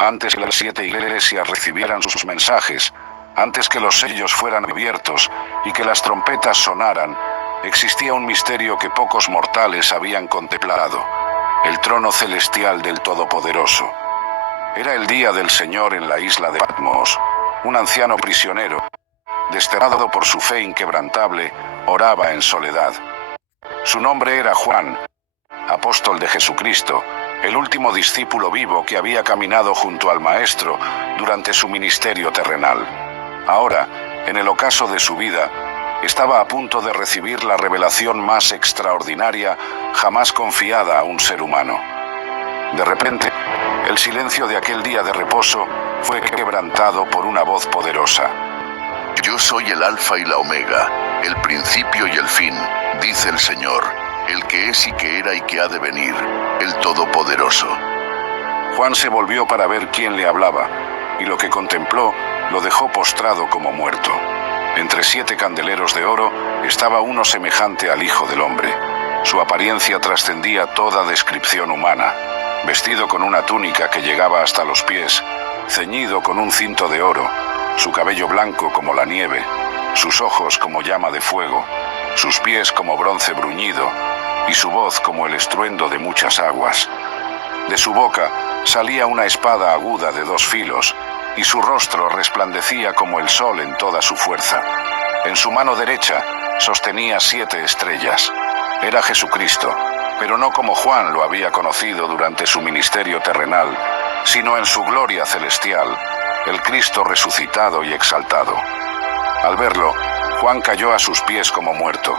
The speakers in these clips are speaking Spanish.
Antes que las 7 iglesias recibieran sus mensajes, antes que los sellos fueran abiertos y que las trompetas sonaran, existía un misterio que pocos mortales habían contemplado: el trono celestial del Todopoderoso. Era el día del Señor en la isla de Patmos. Un anciano prisionero, desterrado por su fe inquebrantable, oraba en soledad. Su nombre era Juan, apóstol de Jesucristo, el último discípulo vivo que había caminado junto al Maestro durante su ministerio terrenal. Ahora, en el ocaso de su vida, estaba a punto de recibir la revelación más extraordinaria jamás confiada a un ser humano. De repente, el silencio de aquel día de reposo fue quebrantado por una voz poderosa. Yo soy el Alfa y la Omega, el principio y el fin, dice el Señor, el que es y que era y que ha de venir, el Todopoderoso. Juan se volvió para ver quién le hablaba, y lo que contempló lo dejó postrado como muerto. Entre 7 candeleros de oro estaba uno semejante al Hijo del Hombre. Su apariencia trascendía toda descripción humana, vestido con una túnica que llegaba hasta los pies, ceñido con un cinto de oro, su cabello blanco como la nieve, sus ojos como llama de fuego, sus pies como bronce bruñido, y su voz como el estruendo de muchas aguas. De su boca salía una espada aguda de 2 filos, y su rostro resplandecía como el sol en toda su fuerza. En su mano derecha sostenía 7 estrellas. Era Jesucristo, pero no como Juan lo había conocido durante su ministerio terrenal, sino en su gloria celestial, el Cristo resucitado y exaltado. Al verlo, Juan cayó a sus pies como muerto,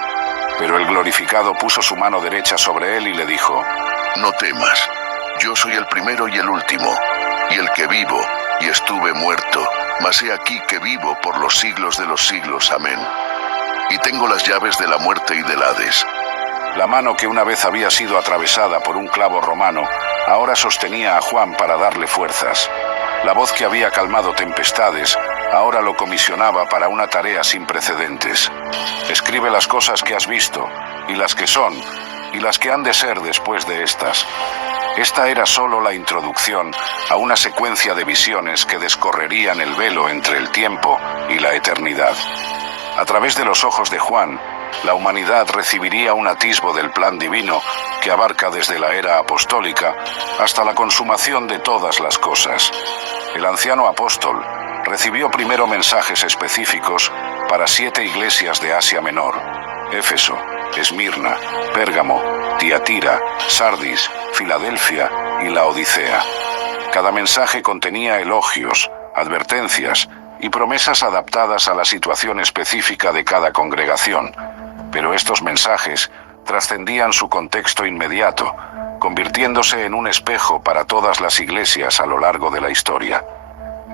pero el glorificado puso su mano derecha sobre él y le dijo: No temas, yo soy el primero y el último, y el que vivo, y estuve muerto, mas he aquí que vivo por los siglos de los siglos. Amén. Y tengo las llaves de la muerte y del Hades. La mano que una vez había sido atravesada por un clavo romano, ahora sostenía a Juan para darle fuerzas. La voz que había calmado tempestades, ahora lo comisionaba para una tarea sin precedentes. Escribe las cosas que has visto, y las que son, y las que han de ser después de estas. Esta era solo la introducción a una secuencia de visiones que descorrerían el velo entre el tiempo y la eternidad. A través de los ojos de Juan, la humanidad recibiría un atisbo del plan divino que abarca desde la era apostólica hasta la consumación de todas las cosas. El anciano apóstol recibió primero mensajes específicos para 7 iglesias de Asia Menor: Éfeso, Esmirna, Pérgamo, Tiatira, Sardis, Filadelfia y Laodicea. Cada mensaje contenía elogios, advertencias y promesas adaptadas a la situación específica de cada congregación, pero estos mensajes trascendían su contexto inmediato, convirtiéndose en un espejo para todas las iglesias a lo largo de la historia.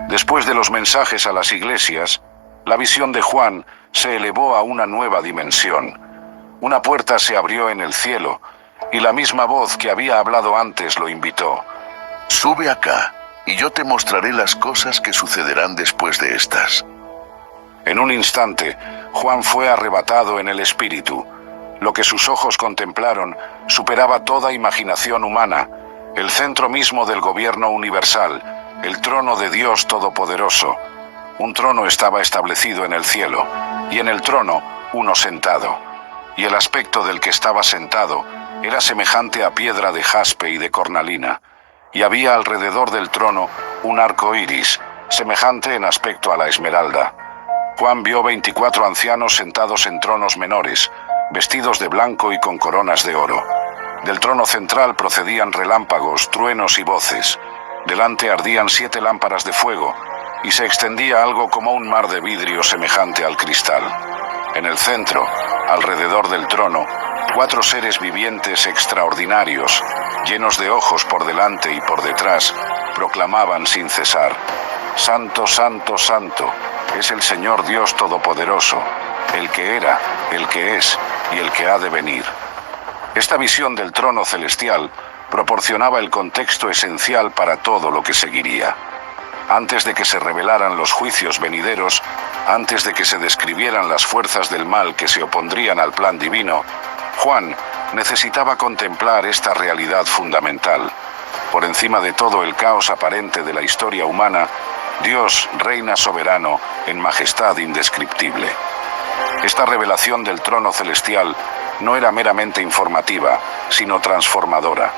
Después de los mensajes a las iglesias, la visión de Juan se elevó a una nueva dimensión. Una puerta se abrió en el cielo, y la misma voz que había hablado antes lo invitó: Sube acá, y yo te mostraré las cosas que sucederán después de estas. En un instante, Juan fue arrebatado en el espíritu. Lo que sus ojos contemplaron superaba toda imaginación humana. El centro mismo del gobierno universal, el trono de Dios Todopoderoso. Un trono estaba establecido en el cielo, y en el trono uno sentado. Y el aspecto del que estaba sentado era semejante a piedra de jaspe y de cornalina, y había alrededor del trono un arco iris, semejante en aspecto a la esmeralda. Juan vio 24 ancianos sentados en tronos menores, vestidos de blanco y con coronas de oro. Del trono central procedían relámpagos, truenos y voces. Delante ardían 7 lámparas de fuego, y se extendía algo como un mar de vidrio semejante al cristal. En el centro, alrededor del trono, 4 seres vivientes extraordinarios, llenos de ojos por delante y por detrás, proclamaban sin cesar: Santo, Santo, Santo, es el Señor Dios Todopoderoso, el que era, el que es y el que ha de venir. Esta visión del trono celestial proporcionaba el contexto esencial para todo lo que seguiría. Antes de que se revelaran los juicios venideros, antes de que se describieran las fuerzas del mal que se opondrían al plan divino, Juan necesitaba contemplar esta realidad fundamental. Por encima de todo el caos aparente de la historia humana, Dios reina soberano en majestad indescriptible. Esta revelación del trono celestial no era meramente informativa, sino transformadora.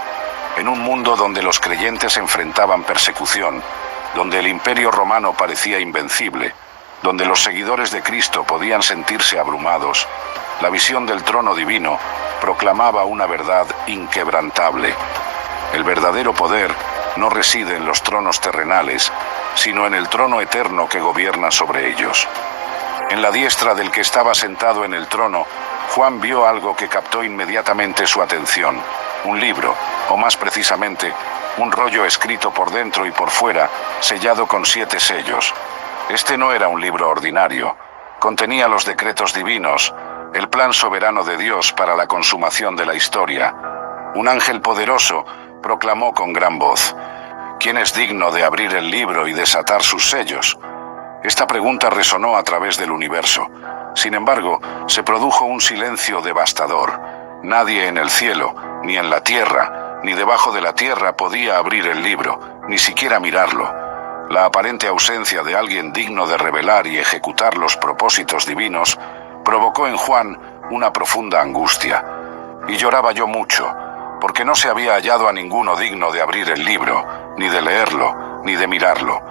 En un mundo donde los creyentes enfrentaban persecución, donde el Imperio Romano parecía invencible, donde los seguidores de Cristo podían sentirse abrumados, la visión del trono divino proclamaba una verdad inquebrantable. El verdadero poder no reside en los tronos terrenales, sino en el trono eterno que gobierna sobre ellos. En la diestra del que estaba sentado en el trono, Juan vio algo que captó inmediatamente su atención: un libro, o más precisamente, un rollo escrito por dentro y por fuera, sellado con 7 sellos. Este no era un libro ordinario. Contenía los decretos divinos, el plan soberano de Dios para la consumación de la historia. Un ángel poderoso proclamó con gran voz: ¿quién es digno de abrir el libro y desatar sus sellos? Esta pregunta resonó a través del universo. Sin embargo, se produjo un silencio devastador. Nadie en el cielo, ni en la tierra, ni debajo de la tierra podía abrir el libro, ni siquiera mirarlo. La aparente ausencia de alguien digno de revelar y ejecutar los propósitos divinos provocó en Juan una profunda angustia. Y lloraba yo mucho, porque no se había hallado a ninguno digno de abrir el libro, ni de leerlo, ni de mirarlo.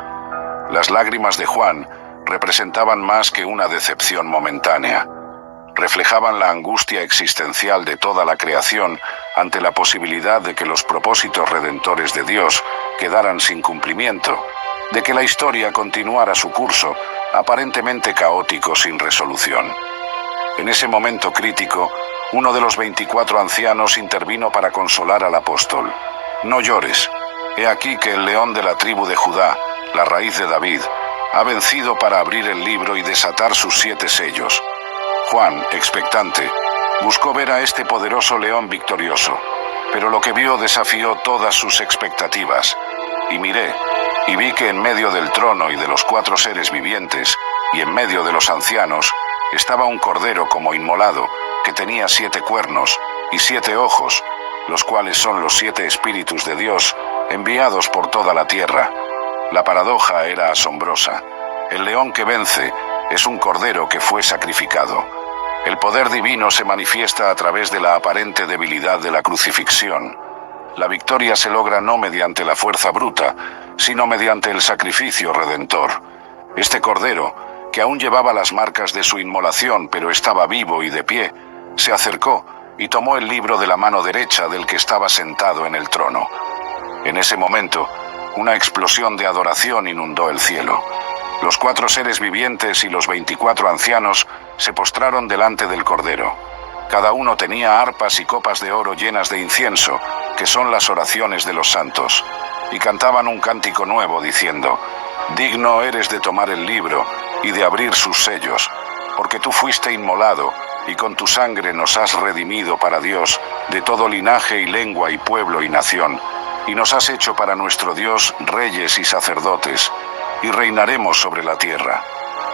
Las lágrimas de Juan representaban más que una decepción momentánea. Reflejaban la angustia existencial de toda la creación ante la posibilidad de que los propósitos redentores de Dios quedaran sin cumplimiento, de que la historia continuara su curso, aparentemente caótico, sin resolución. En ese momento crítico, uno de los 24 ancianos intervino para consolar al apóstol. «No llores. He aquí que el león de la tribu de Judá, la raíz de David, ha vencido para abrir el libro y desatar sus 7 sellos». Juan, expectante, buscó ver a este poderoso león victorioso, pero lo que vio desafió todas sus expectativas. Y miré, y vi que en medio del trono y de los 4 seres vivientes, y en medio de los ancianos, estaba un cordero como inmolado, que tenía 7 cuernos y 7 ojos, los cuales son los 7 espíritus de Dios, enviados por toda la tierra. La paradoja era asombrosa. El león que vence es un cordero que fue sacrificado. El poder divino se manifiesta a través de la aparente debilidad de la crucifixión. La victoria se logra no mediante la fuerza bruta, sino mediante el sacrificio redentor. Este cordero, que aún llevaba las marcas de su inmolación, pero estaba vivo y de pie, se acercó y tomó el libro de la mano derecha del que estaba sentado en el trono. En ese momento, una explosión de adoración inundó el cielo. Los 4 seres vivientes y los 24 ancianos se postraron delante del Cordero. Cada uno tenía arpas y copas de oro llenas de incienso, que son las oraciones de los santos, y cantaban un cántico nuevo diciendo: «Digno eres de tomar el libro y de abrir sus sellos, porque tú fuiste inmolado, y con tu sangre nos has redimido para Dios de todo linaje y lengua y pueblo y nación, y nos has hecho para nuestro Dios reyes y sacerdotes, y reinaremos sobre la tierra».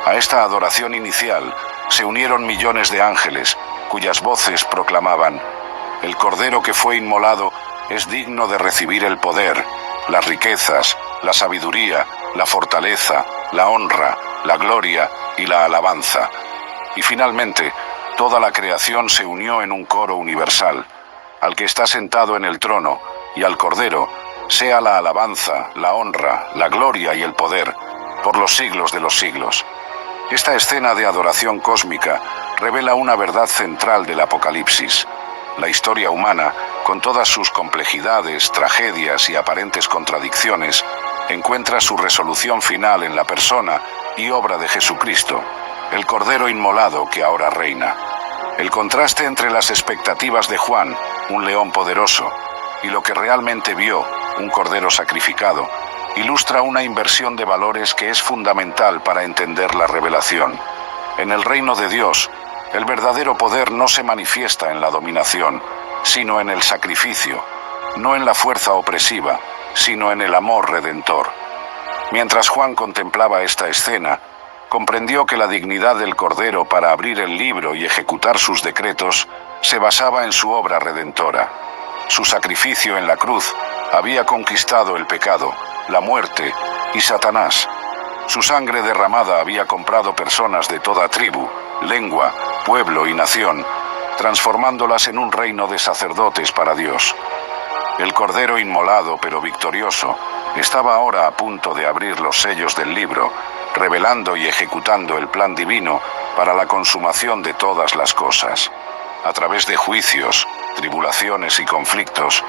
A esta adoración inicial se unieron millones de ángeles, cuyas voces proclamaban: «El Cordero que fue inmolado es digno de recibir el poder, las riquezas, la sabiduría, la fortaleza, la honra, la gloria y la alabanza». Y finalmente, toda la creación se unió en un coro universal: «Al que está sentado en el trono y al Cordero, sea la alabanza, la honra, la gloria y el poder, por los siglos de los siglos». Esta escena de adoración cósmica revela una verdad central del Apocalipsis. La historia humana, con todas sus complejidades, tragedias y aparentes contradicciones, encuentra su resolución final en la persona y obra de Jesucristo, el Cordero inmolado que ahora reina. El contraste entre las expectativas de Juan, un león poderoso, y lo que realmente vio, un cordero sacrificado, ilustra una inversión de valores que es fundamental para entender la revelación. En el reino de Dios, el verdadero poder no se manifiesta en la dominación, sino en el sacrificio, no en la fuerza opresiva, sino en el amor redentor. Mientras Juan contemplaba esta escena, comprendió que la dignidad del Cordero para abrir el libro y ejecutar sus decretos se basaba en su obra redentora. Su sacrificio en la cruz Había conquistado el pecado, la muerte y Satanás. Su sangre derramada había comprado personas de toda tribu, lengua, pueblo y nación, transformándolas en un reino de sacerdotes para Dios. El Cordero inmolado pero victorioso estaba ahora a punto de abrir los sellos del libro, revelando y ejecutando el plan divino para la consumación de todas las cosas. A través de juicios, tribulaciones y conflictos,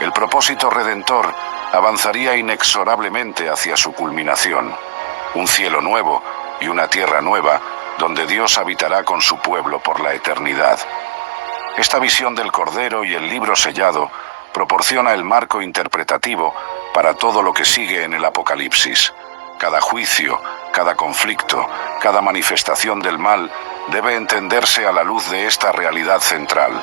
el propósito redentor avanzaría inexorablemente hacia su culminación. Un cielo nuevo y una tierra nueva, donde Dios habitará con su pueblo por la eternidad. Esta visión del Cordero y el libro sellado proporciona el marco interpretativo para todo lo que sigue en el Apocalipsis. Cada juicio, cada conflicto, cada manifestación del mal debe entenderse a la luz de esta realidad central.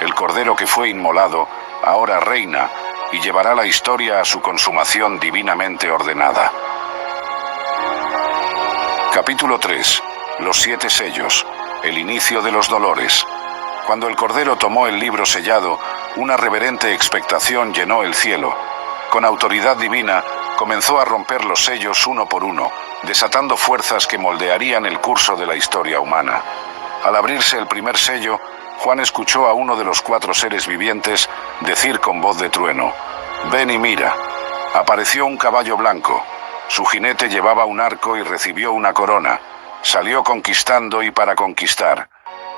El Cordero que fue inmolado ahora reina y llevará la historia a su consumación divinamente ordenada. Capítulo 3. Los 7 sellos. El inicio de los dolores. Cuando el Cordero tomó el libro sellado, una reverente expectación llenó el cielo. Con autoridad divina, comenzó a romper los sellos uno por uno, desatando fuerzas que moldearían el curso de la historia humana. Al abrirse el primer sello, Juan escuchó a uno de los 4 seres vivientes decir con voz de trueno: «Ven y mira». Apareció un caballo blanco. Su jinete llevaba un arco y recibió una corona. Salió conquistando y para conquistar.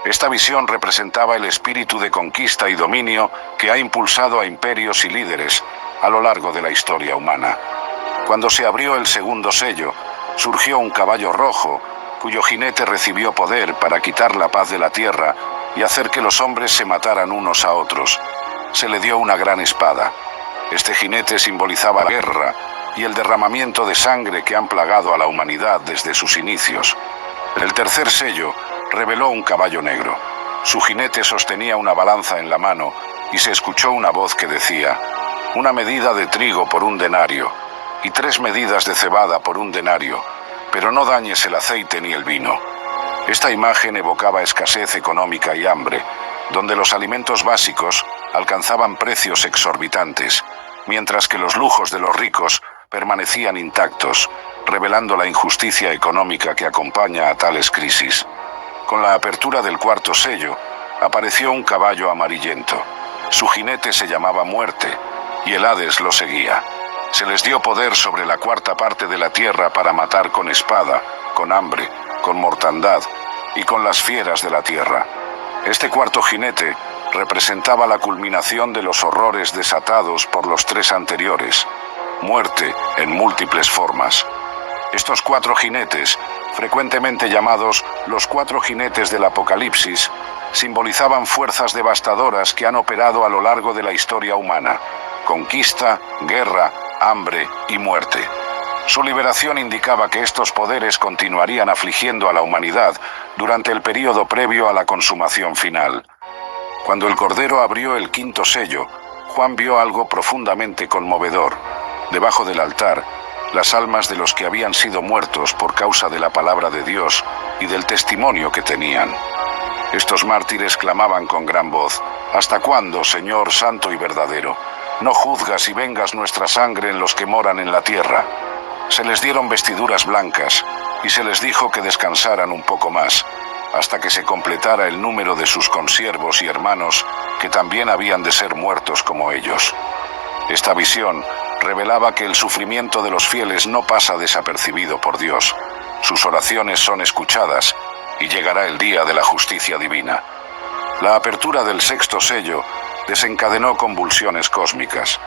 Esta visión representaba el espíritu de conquista y dominio que ha impulsado a imperios y líderes a lo largo de la historia humana. Cuando se abrió el segundo sello, surgió un caballo rojo, cuyo jinete recibió poder para quitar la paz de la tierra y hacer que los hombres se mataran unos a otros. Se le dio una gran espada. Este jinete simbolizaba la guerra y el derramamiento de sangre que han plagado a la humanidad desde sus inicios. El tercer sello reveló un caballo negro. Su jinete sostenía una balanza en la mano y se escuchó una voz que decía: «Una medida de trigo por 1 denario y 3 medidas de cebada por 1 denario, pero no dañes el aceite ni el vino». Esta imagen evocaba escasez económica y hambre, donde los alimentos básicos alcanzaban precios exorbitantes, mientras que los lujos de los ricos permanecían intactos, revelando la injusticia económica que acompaña a tales crisis. Con la apertura del cuarto sello, apareció un caballo amarillento. Su jinete se llamaba Muerte, y el Hades lo seguía. Se les dio poder sobre la 4ª parte de la tierra para matar con espada, con hambre, con mortandad y con las fieras de la tierra. Este cuarto jinete representaba la culminación de los horrores desatados por los 3 anteriores. Muerte en múltiples formas. Estos 4 jinetes, frecuentemente llamados los 4 jinetes del Apocalipsis, simbolizaban fuerzas devastadoras que han operado a lo largo de la historia humana: conquista, guerra, hambre y muerte. Su liberación indicaba que estos poderes continuarían afligiendo a la humanidad durante el período previo a la consumación final. Cuando el Cordero abrió el 5º sello, Juan vio algo profundamente conmovedor. Debajo del altar, las almas de los que habían sido muertos por causa de la palabra de Dios y del testimonio que tenían. Estos mártires clamaban con gran voz: «¿Hasta cuándo, Señor santo y verdadero? No juzgas y vengas nuestra sangre en los que moran en la tierra». Se les dieron vestiduras blancas y se les dijo que descansaran un poco más, hasta que se completara el número de sus consiervos y hermanos que también habían de ser muertos como ellos. Esta visión revelaba que el sufrimiento de los fieles no pasa desapercibido por Dios. Sus oraciones son escuchadas y llegará el día de la justicia divina. La apertura del 6º sello desencadenó convulsiones cósmicas.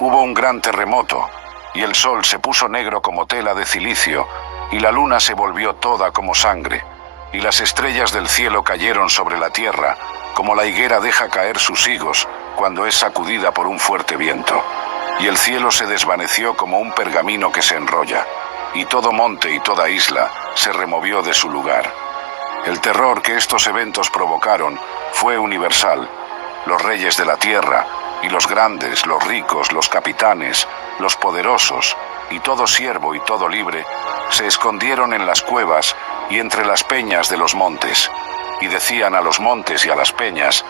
Hubo un gran terremoto y el sol se puso negro como tela de cilicio y la luna se volvió toda como sangre y las estrellas del cielo cayeron sobre la tierra como la higuera deja caer sus higos cuando es sacudida por un fuerte viento. Y el cielo se desvaneció como un pergamino que se enrolla, y todo monte y toda isla se removió de su lugar. El terror que estos eventos provocaron fue universal. Los reyes de la tierra, y los grandes, los ricos, los capitanes, los poderosos, y todo siervo y todo libre, se escondieron en las cuevas y entre las peñas de los montes, y decían a los montes y a las peñas: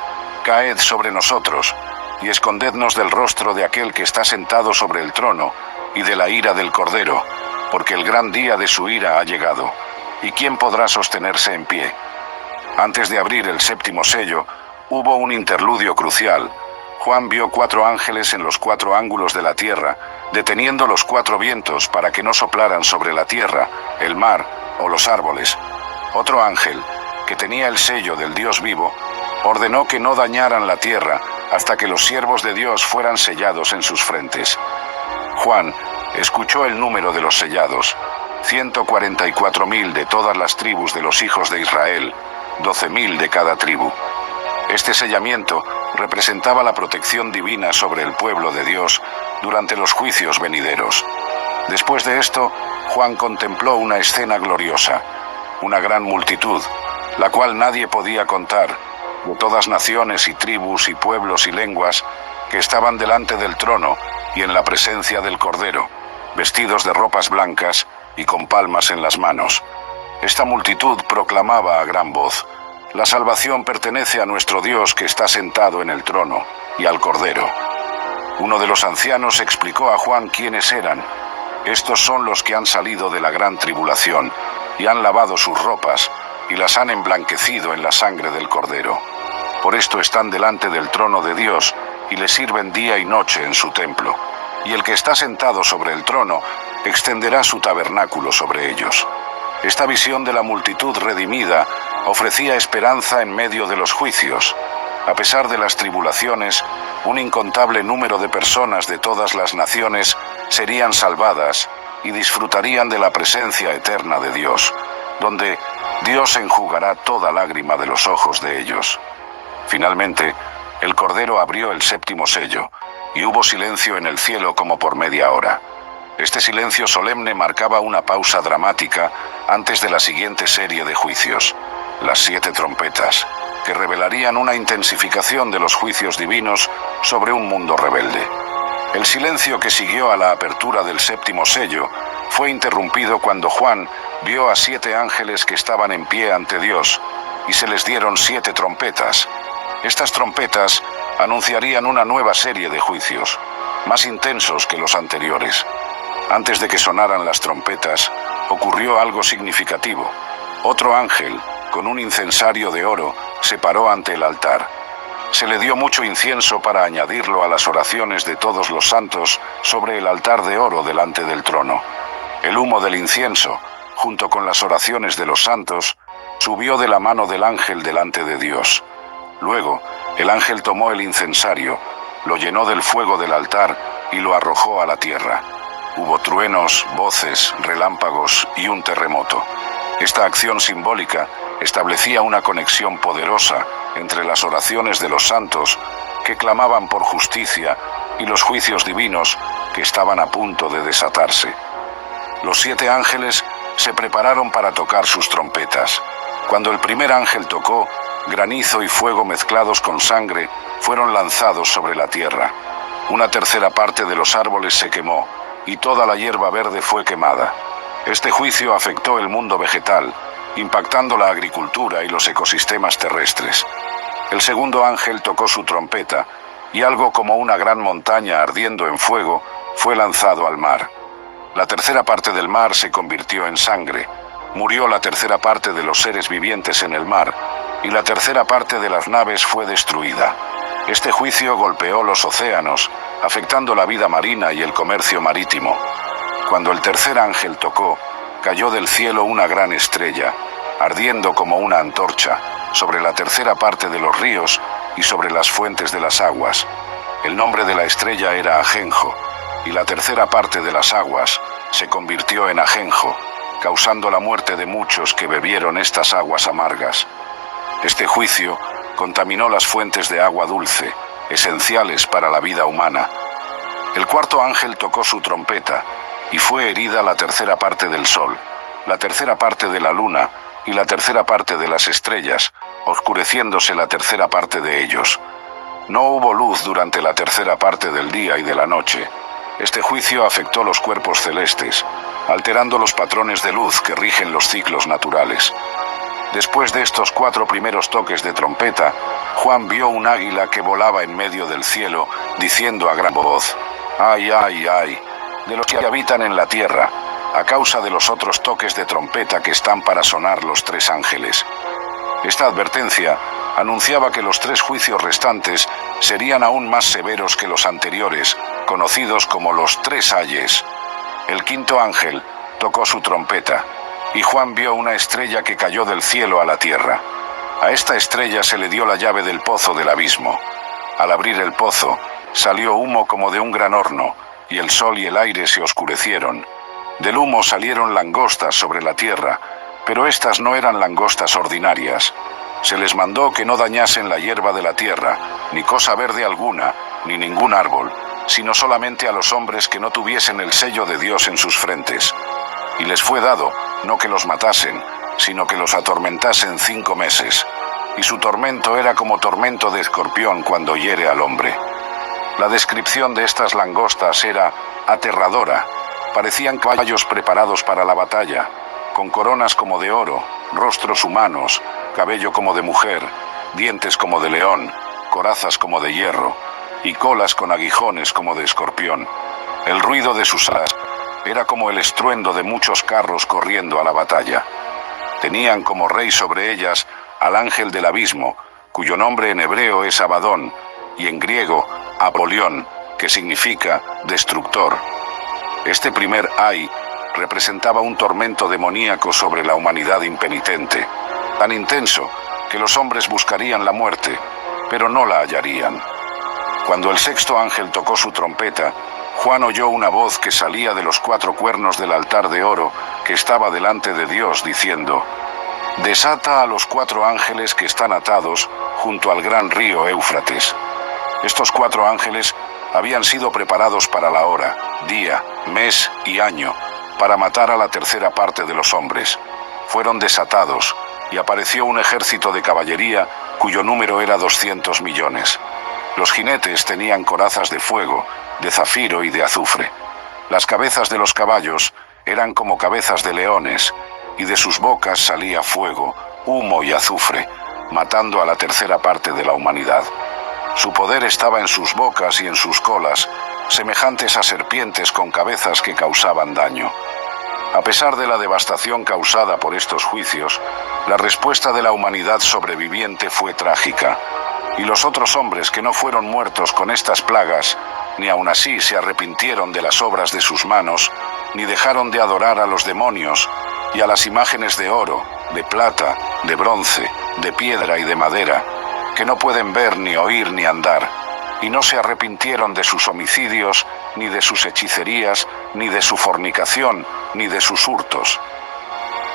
«Caed sobre nosotros, y escondednos del rostro de aquel que está sentado sobre el trono y de la ira del Cordero, porque el gran día de su ira ha llegado. ¿Y quién podrá sostenerse en pie? Antes de abrir el séptimo sello, hubo un interludio crucial. Juan vio 4 ángeles en los 4 ángulos de la tierra, deteniendo los 4 vientos para que no soplaran sobre la tierra, el mar o los árboles. Otro ángel, que tenía el sello del Dios vivo, ordenó que no dañaran la tierra hasta que los siervos de Dios fueran sellados en sus frentes. Juan escuchó el número de los sellados: 144.000 de todas las tribus de los hijos de Israel, 12.000 de cada tribu. Este sellamiento representaba la protección divina sobre el pueblo de Dios durante los juicios venideros. Después de esto, Juan contempló una escena gloriosa, una gran multitud, la cual nadie podía contar, de todas naciones y tribus y pueblos y lenguas, que estaban delante del trono y en la presencia del Cordero, vestidos de ropas blancas y con palmas en las manos. Esta multitud proclamaba a gran voz: la salvación pertenece a nuestro Dios que está sentado en el trono y al Cordero. Uno de los ancianos explicó a Juan quiénes eran. Estos son los que han salido de la gran tribulación y han lavado sus ropas y las han emblanquecido en la sangre del Cordero. Por esto están delante del trono de Dios y le sirven día y noche en su templo. Y el que está sentado sobre el trono extenderá su tabernáculo sobre ellos. Esta visión de la multitud redimida ofrecía esperanza en medio de los juicios. A pesar de las tribulaciones, un incontable número de personas de todas las naciones serían salvadas y disfrutarían de la presencia eterna de Dios, donde Dios enjugará toda lágrima de los ojos de ellos. Finalmente, el Cordero abrió el séptimo sello, y hubo silencio en el cielo como por media hora. Este silencio solemne marcaba una pausa dramática antes de la siguiente serie de juicios, las 7 trompetas, que revelarían una intensificación de los juicios divinos sobre un mundo rebelde. El silencio que siguió a la apertura del séptimo sello fue interrumpido cuando Juan vio a 7 ángeles que estaban en pie ante Dios, y se les dieron 7 trompetas. Estas trompetas anunciarían una nueva serie de juicios, más intensos que los anteriores. Antes de que sonaran las trompetas, ocurrió algo significativo. Otro ángel, con un incensario de oro, se paró ante el altar. Se le dio mucho incienso para añadirlo a las oraciones de todos los santos sobre el altar de oro delante del trono. El humo del incienso, junto con las oraciones de los santos, subió de la mano del ángel delante de Dios. Luego, el ángel tomó el incensario, lo llenó del fuego del altar y lo arrojó a la tierra. Hubo truenos, voces, relámpagos y un terremoto. Esta acción simbólica establecía una conexión poderosa entre las oraciones de los santos que clamaban por justicia y los juicios divinos que estaban a punto de desatarse. Los 7 ángeles se prepararon para tocar sus trompetas. Cuando el primer ángel tocó, granizo y fuego mezclados con sangre fueron lanzados sobre la tierra. Una tercera parte de los árboles se quemó y toda la hierba verde fue quemada. Este juicio afectó el mundo vegetal, impactando la agricultura y los ecosistemas terrestres. El segundo ángel tocó su trompeta y algo como una gran montaña ardiendo en fuego fue lanzado al mar. La tercera parte del mar se convirtió en sangre. Murió la tercera parte de los seres vivientes en el mar y la tercera parte de las naves fue destruida. Este juicio golpeó los océanos, afectando la vida marina y el comercio marítimo. Cuando el tercer ángel tocó, cayó del cielo una gran estrella, ardiendo como una antorcha, sobre la tercera parte de los ríos y sobre las fuentes de las aguas. El nombre de la estrella era Ajenjo, y la tercera parte de las aguas se convirtió en ajenjo, causando la muerte de muchos que bebieron estas aguas amargas. Este juicio contaminó las fuentes de agua dulce, esenciales para la vida humana. El cuarto ángel tocó su trompeta, y fue herida la tercera parte del sol, la tercera parte de la luna y la tercera parte de las estrellas, oscureciéndose la tercera parte de ellos. No hubo luz durante la tercera parte del día y de la noche. Este juicio afectó los cuerpos celestes, alterando los patrones de luz que rigen los ciclos naturales. Después de estos 4 primeros toques de trompeta, Juan vio un águila que volaba en medio del cielo, diciendo a gran voz: ¡ay, ay, ay! De los que habitan en la tierra, a causa de los otros toques de trompeta que están para sonar los 3 ángeles. Esta advertencia anunciaba que los 3 juicios restantes serían aún más severos que los anteriores, conocidos como los 3 ayes. El 5.º ángel tocó su trompeta, y Juan vio una estrella que cayó del cielo a la tierra. A esta estrella se le dio la llave del pozo del abismo. Al abrir el pozo, salió humo como de un gran horno, y el sol y el aire se oscurecieron. Del humo salieron langostas sobre la tierra, pero estas no eran langostas ordinarias. Se les mandó que no dañasen la hierba de la tierra, ni cosa verde alguna, ni ningún árbol, sino solamente a los hombres que no tuviesen el sello de Dios en sus frentes. Y les fue dado, no que los matasen, sino que los atormentasen 5 meses. Y su tormento era como tormento de escorpión cuando hiere al hombre. La descripción de estas langostas era aterradora. Parecían caballos preparados para la batalla, con coronas como de oro, rostros humanos, cabello como de mujer, dientes como de león, corazas como de hierro, y colas con aguijones como de escorpión. El ruido de sus alas era como el estruendo de muchos carros corriendo a la batalla. Tenían como rey sobre ellas al ángel del abismo, cuyo nombre en hebreo es Abadón, y en griego Apolión, que significa destructor. Este primer ay representaba un tormento demoníaco sobre la humanidad impenitente, tan intenso que los hombres buscarían la muerte, pero no la hallarían. Cuando el 6.º ángel tocó su trompeta, Juan oyó una voz que salía de los 4 cuernos del altar de oro que estaba delante de Dios, diciendo: «Desata a los 4 ángeles que están atados junto al gran río Éufrates». Estos 4 ángeles habían sido preparados para la hora, día, mes y año, para matar a la tercera parte de los hombres. Fueron desatados, y apareció un ejército de caballería cuyo número era 200 millones. Los jinetes tenían corazas de fuego, de zafiro y de azufre. Las cabezas de los caballos eran como cabezas de leones, y de sus bocas salía fuego, humo y azufre, matando a la tercera parte de la humanidad. Su poder estaba en sus bocas y en sus colas, semejantes a serpientes con cabezas que causaban daño. A pesar de la devastación causada por estos juicios, la respuesta de la humanidad sobreviviente fue trágica. Y los otros hombres que no fueron muertos con estas plagas, ni aun así se arrepintieron de las obras de sus manos, ni dejaron de adorar a los demonios y a las imágenes de oro, de plata, de bronce, de piedra y de madera, que no pueden ver ni oír ni andar, y no se arrepintieron de sus homicidios, ni de sus hechicerías, ni de su fornicación, ni de sus hurtos.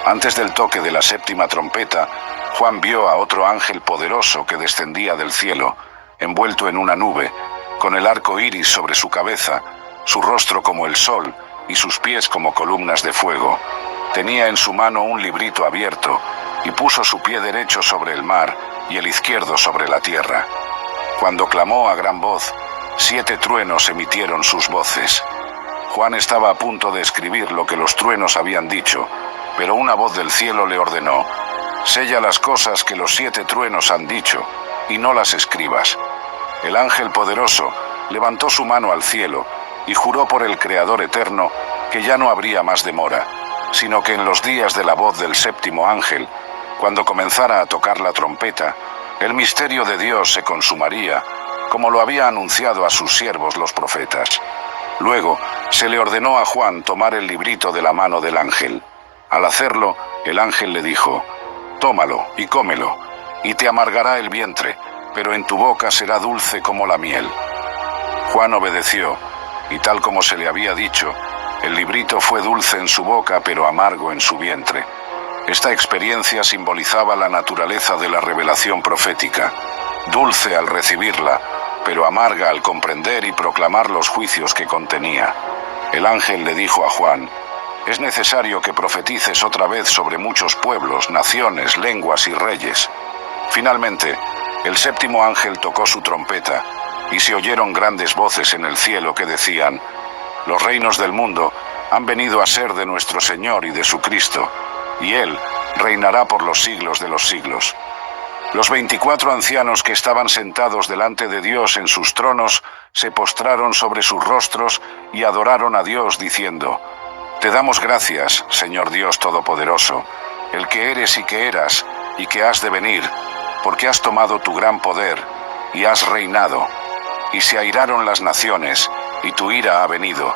Antes del toque de la 7.ª trompeta, Juan vio a otro ángel poderoso que descendía del cielo, envuelto en una nube, con el arco iris sobre su cabeza, su rostro como el sol y sus pies como columnas de fuego. Tenía en su mano un librito abierto, y puso su pie derecho sobre el mar y el izquierdo sobre la tierra. Cuando clamó a gran voz, 7 truenos emitieron sus voces. Juan estaba a punto de escribir lo que los truenos habían dicho, pero una voz del cielo le ordenó: «Sella las cosas que los 7 truenos han dicho, y no las escribas». El ángel poderoso levantó su mano al cielo y juró por el Creador eterno que ya no habría más demora, sino que en los días de la voz del 7.º ángel, cuando comenzara a tocar la trompeta, el misterio de Dios se consumaría, como lo había anunciado a sus siervos los profetas. Luego se le ordenó a Juan tomar el librito de la mano del ángel. Al hacerlo, el ángel le dijo: «Tómalo y cómelo, y te amargará el vientre, pero en tu boca será dulce como la miel». Juan obedeció, y tal como se le había dicho, el librito fue dulce en su boca, pero amargo en su vientre. Esta experiencia simbolizaba la naturaleza de la revelación profética, dulce al recibirla, pero amarga al comprender y proclamar los juicios que contenía. El ángel le dijo a Juan: «Es necesario que profetices otra vez sobre muchos pueblos, naciones, lenguas y reyes». Finalmente, el 7.º ángel tocó su trompeta, y se oyeron grandes voces en el cielo que decían: «Los reinos del mundo han venido a ser de nuestro Señor y de su Cristo, y Él reinará por los siglos de los siglos». Los 24 ancianos que estaban sentados delante de Dios en sus tronos se postraron sobre sus rostros y adoraron a Dios diciendo: Te damos gracias, Señor Dios Todopoderoso, el que eres y que eras y que has de venir, porque has tomado tu gran poder y has reinado. Y se airaron las naciones, y tu ira ha venido,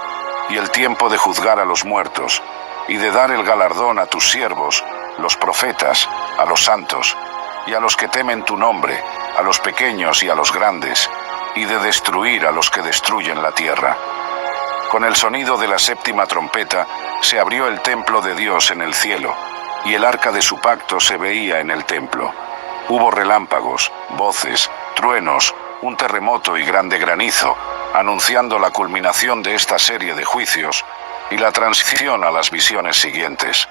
y el tiempo de juzgar a los muertos, y de dar el galardón a tus siervos, los profetas, a los santos, y a los que temen tu nombre, a los pequeños y a los grandes, y de destruir a los que destruyen la tierra. Con el sonido de la séptima trompeta se abrió el templo de Dios en el cielo, y el arca de su pacto se veía en el templo. Hubo relámpagos, voces, truenos, un terremoto y grande granizo, anunciando la culminación de esta serie de juicios y la transición a las visiones siguientes.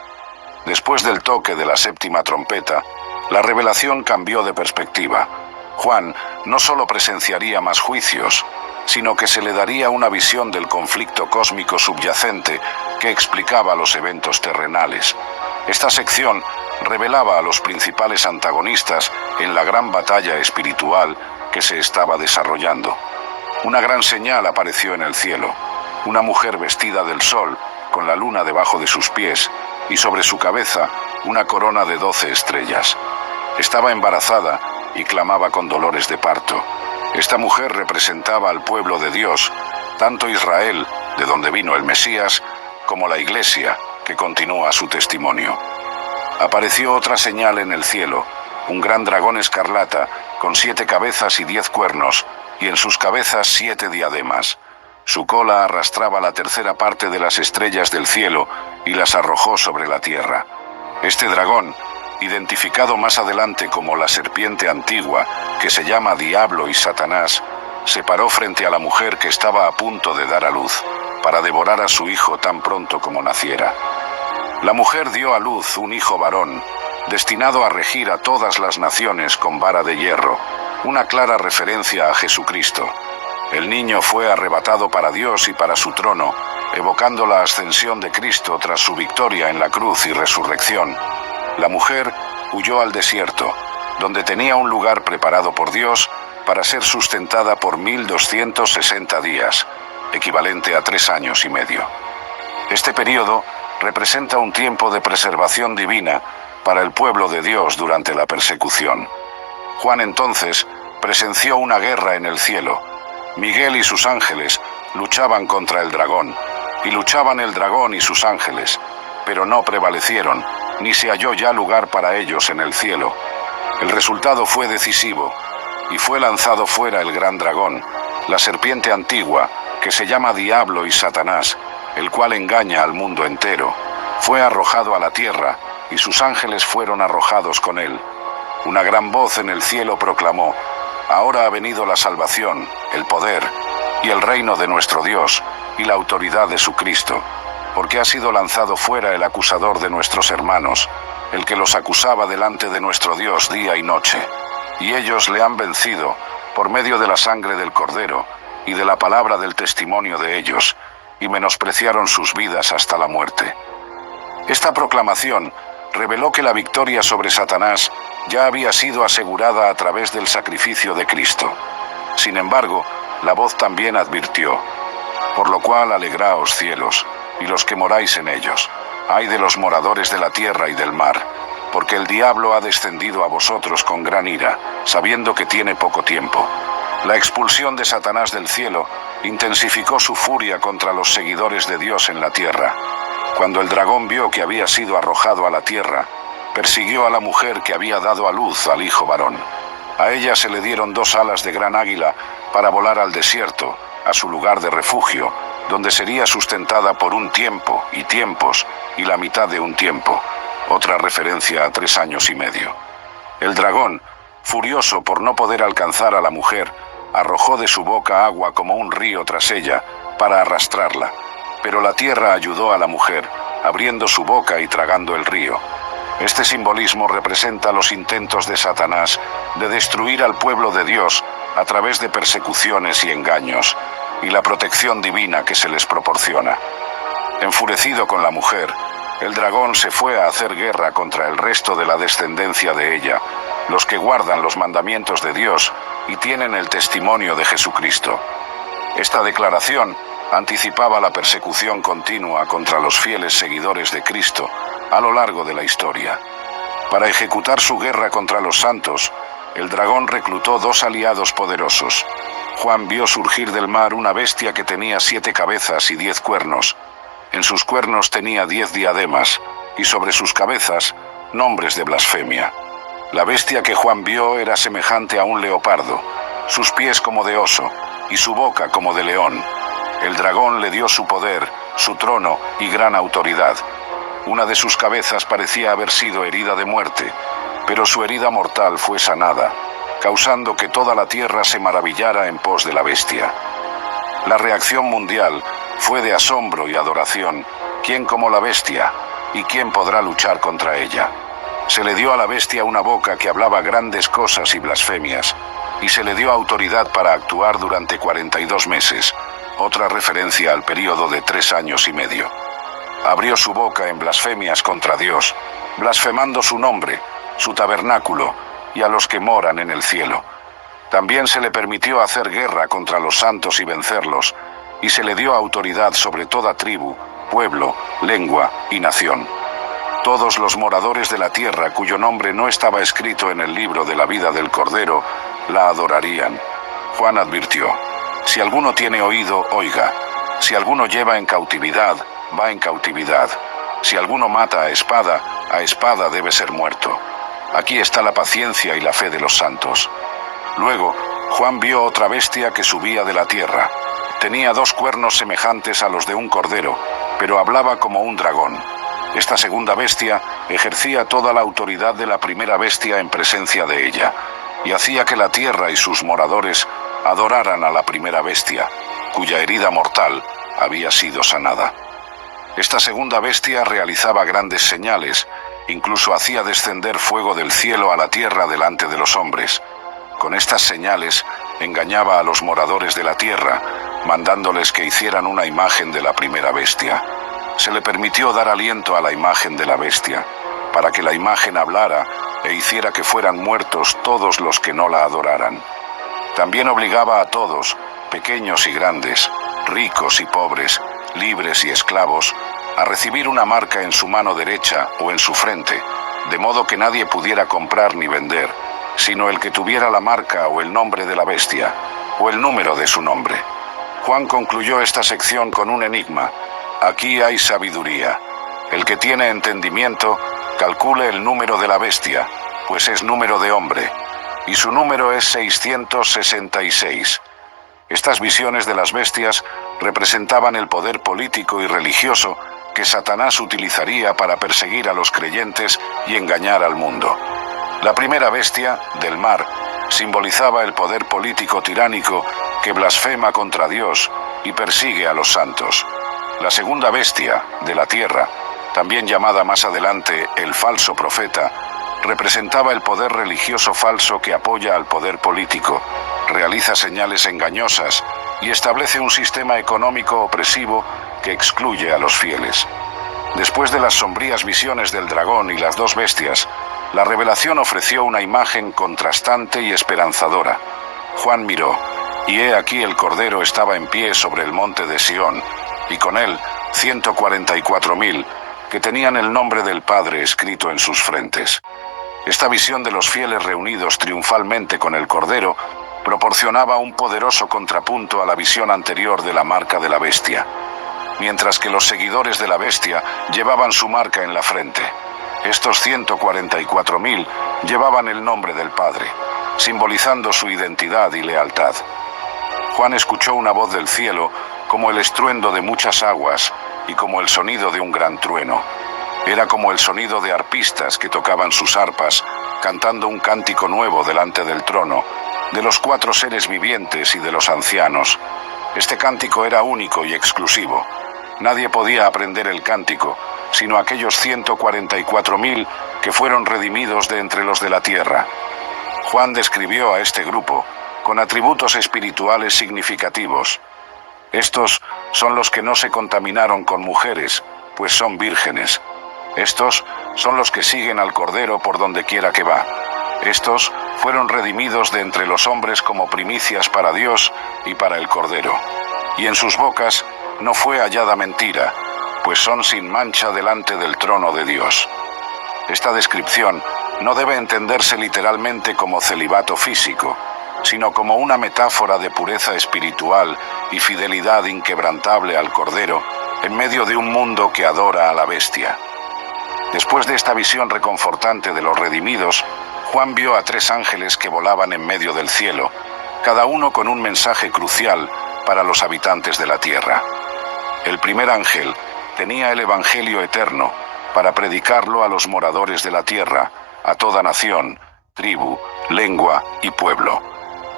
Después del toque de la séptima trompeta, la revelación cambió de perspectiva. Juan no solo presenciaría más juicios, sino que se le daría una visión del conflicto cósmico subyacente que explicaba los eventos terrenales. Esta sección revelaba a los principales antagonistas en la gran batalla espiritual que se estaba desarrollando. Una gran señal apareció en el cielo: una mujer vestida del sol, con la luna debajo de sus pies, y sobre su cabeza una corona de 12 estrellas. Estaba embarazada y clamaba con dolores de parto. Esta mujer representaba al pueblo de Dios, tanto Israel, de donde vino el Mesías, como la Iglesia, que continúa su testimonio. Apareció otra señal en el cielo: un gran dragón escarlata, con 7 cabezas y 10 cuernos, y en sus cabezas 7 diademas. Su cola arrastraba la tercera parte de las estrellas del cielo y las arrojó sobre la tierra. Este dragón, identificado más adelante como la serpiente antigua, que se llama Diablo y Satanás, se paró frente a la mujer que estaba a punto de dar a luz, para devorar a su hijo tan pronto como naciera. La mujer dio a luz un hijo varón, destinado a regir a todas las naciones con vara de hierro, una clara referencia a Jesucristo. El niño fue arrebatado para Dios y para su trono, evocando la ascensión de Cristo tras su victoria en la cruz y resurrección. La mujer huyó al desierto, donde tenía un lugar preparado por Dios para ser sustentada por 1260 días, equivalente a 3 años y medio. Este período representa un tiempo de preservación divina para el pueblo de Dios durante la persecución. Juan entonces presenció una guerra en el cielo. Miguel y sus ángeles luchaban contra el dragón, y luchaban el dragón y sus ángeles, pero no prevalecieron, ni se halló ya lugar para ellos en el cielo. El resultado fue decisivo, y fue lanzado fuera el gran dragón, la serpiente antigua, que se llama Diablo y Satanás, el cual engaña al mundo entero. Fue arrojado a la tierra, y sus ángeles fueron arrojados con él. Una gran voz en el cielo proclamó: Ahora ha venido la salvación, el poder y el reino de nuestro Dios y la autoridad de su Cristo, porque ha sido lanzado fuera el acusador de nuestros hermanos, el que los acusaba delante de nuestro Dios día y noche. Y ellos le han vencido por medio de la sangre del Cordero y de la palabra del testimonio de ellos, y menospreciaron sus vidas hasta la muerte. Esta proclamación reveló que la victoria sobre Satanás ya había sido asegurada a través del sacrificio de Cristo. Sin embargo, la voz también advirtió: Por lo cual alegraos, cielos, y los que moráis en ellos. Ay de los moradores de la tierra y del mar, porque el diablo ha descendido a vosotros con gran ira, sabiendo que tiene poco tiempo. La expulsión de Satanás del cielo intensificó su furia contra los seguidores de Dios en la tierra. Cuando el dragón vio que había sido arrojado a la tierra, persiguió a la mujer que había dado a luz al hijo varón. A ella se le dieron 2 alas de gran águila para volar al desierto, a su lugar de refugio, donde sería sustentada por un tiempo y tiempos y la mitad de un tiempo, otra referencia a 3 años y medio. El dragón, furioso por no poder alcanzar a la mujer, arrojó de su boca agua como un río tras ella para arrastrarla, pero la tierra ayudó a la mujer, abriendo su boca y tragando el río. Este simbolismo representa los intentos de Satanás de destruir al pueblo de Dios a través de persecuciones y engaños, y la protección divina que se les proporciona. Enfurecido con la mujer, el dragón se fue a hacer guerra contra el resto de la descendencia de ella, los que guardan los mandamientos de Dios y tienen el testimonio de Jesucristo. Esta declaración anticipaba la persecución continua contra los fieles seguidores de Cristo a lo largo de la historia. Para ejecutar su guerra contra los santos, el dragón reclutó 2 aliados poderosos. Juan vio surgir del mar una bestia que tenía 7 cabezas y 10 cuernos. En sus cuernos tenía 10 diademas, y sobre sus cabezas, nombres de blasfemia. La bestia que Juan vio era semejante a un leopardo, sus pies como de oso, y su boca como de león. El dragón le dio su poder, su trono y gran autoridad. Una de sus cabezas parecía haber sido herida de muerte, pero su herida mortal fue sanada, causando que toda la tierra se maravillara en pos de la bestia. La reacción mundial fue de asombro y adoración. ¿Quién como la bestia? ¿Y quién podrá luchar contra ella? Se le dio a la bestia una boca que hablaba grandes cosas y blasfemias, y se le dio autoridad para actuar durante 42 meses, otra referencia al período de 3 años y medio. Abrió su boca en blasfemias contra Dios, blasfemando su nombre, su tabernáculo y a los que moran en el cielo. También se le permitió hacer guerra contra los santos y vencerlos, y se le dio autoridad sobre toda tribu, pueblo, lengua y nación. Todos los moradores de la tierra cuyo nombre no estaba escrito en el libro de la vida del Cordero, la adorarían. Juan advirtió: si alguno tiene oído, oiga. Si alguno lleva en cautividad, va en cautividad. Si alguno mata a espada debe ser muerto. Aquí está la paciencia y la fe de los santos. Luego, Juan vio otra bestia que subía de la tierra. Tenía 2 cuernos semejantes a los de un cordero, pero hablaba como un dragón. Esta segunda bestia ejercía toda la autoridad de la primera bestia en presencia de ella, y hacía que la tierra y sus moradores adoraran a la primera bestia, cuya herida mortal había sido sanada. Esta segunda bestia realizaba grandes señales, incluso hacía descender fuego del cielo a la tierra delante de los hombres. Con estas señales engañaba a los moradores de la tierra, mandándoles que hicieran una imagen de la primera bestia. Se le permitió dar aliento a la imagen de la bestia, para que la imagen hablara e hiciera que fueran muertos todos los que no la adoraran. También obligaba a todos, pequeños y grandes, ricos y pobres, libres y esclavos, a recibir una marca en su mano derecha o en su frente, de modo que nadie pudiera comprar ni vender, sino el que tuviera la marca o el nombre de la bestia, o el número de su nombre. Juan concluyó esta sección con un enigma: aquí hay sabiduría. El que tiene entendimiento, calcule el número de la bestia, pues es número de hombre, y su número es 666. Estas visiones de las bestias representaban el poder político y religioso que Satanás utilizaría para perseguir a los creyentes y engañar al mundo. La primera bestia, del mar, simbolizaba el poder político tiránico que blasfema contra Dios y persigue a los santos. La segunda bestia, de la tierra, también llamada más adelante el falso profeta, representaba el poder religioso falso que apoya al poder político, realiza señales engañosas y establece un sistema económico opresivo que excluye a los fieles. Después de las sombrías visiones del dragón y las 2 bestias, la revelación ofreció una imagen contrastante y esperanzadora. Juan miró, y he aquí el Cordero estaba en pie sobre el monte de Sión, y con él 144.000, que tenían el nombre del Padre escrito en sus frentes. Esta visión de los fieles reunidos triunfalmente con el Cordero proporcionaba un poderoso contrapunto a la visión anterior de la marca de la bestia, mientras que los seguidores de la bestia llevaban su marca en la frente. Estos 144.000 llevaban el nombre del Padre, simbolizando su identidad y lealtad. Juan escuchó una voz del cielo como el estruendo de muchas aguas y como el sonido de un gran trueno. Era como el sonido de arpistas que tocaban sus arpas, cantando un cántico nuevo delante del trono, de los 4 seres vivientes y de los ancianos. Este cántico era único y exclusivo. Nadie podía aprender el cántico, sino aquellos 144.000 que fueron redimidos de entre los de la tierra. Juan describió a este grupo con atributos espirituales significativos. Estos son los que no se contaminaron con mujeres, pues son vírgenes. Estos son los que siguen al Cordero por donde quiera que va. Estos fueron redimidos de entre los hombres como primicias para Dios y para el Cordero. Y en sus bocas no fue hallada mentira, pues son sin mancha delante del trono de Dios. Esta descripción no debe entenderse literalmente como celibato físico, sino como una metáfora de pureza espiritual y fidelidad inquebrantable al Cordero en medio de un mundo que adora a la bestia. Después de esta visión reconfortante de los redimidos, Juan vio a 3 ángeles que volaban en medio del cielo, cada uno con un mensaje crucial para los habitantes de la tierra. El primer ángel tenía el Evangelio eterno para predicarlo a los moradores de la tierra, a toda nación, tribu, lengua y pueblo.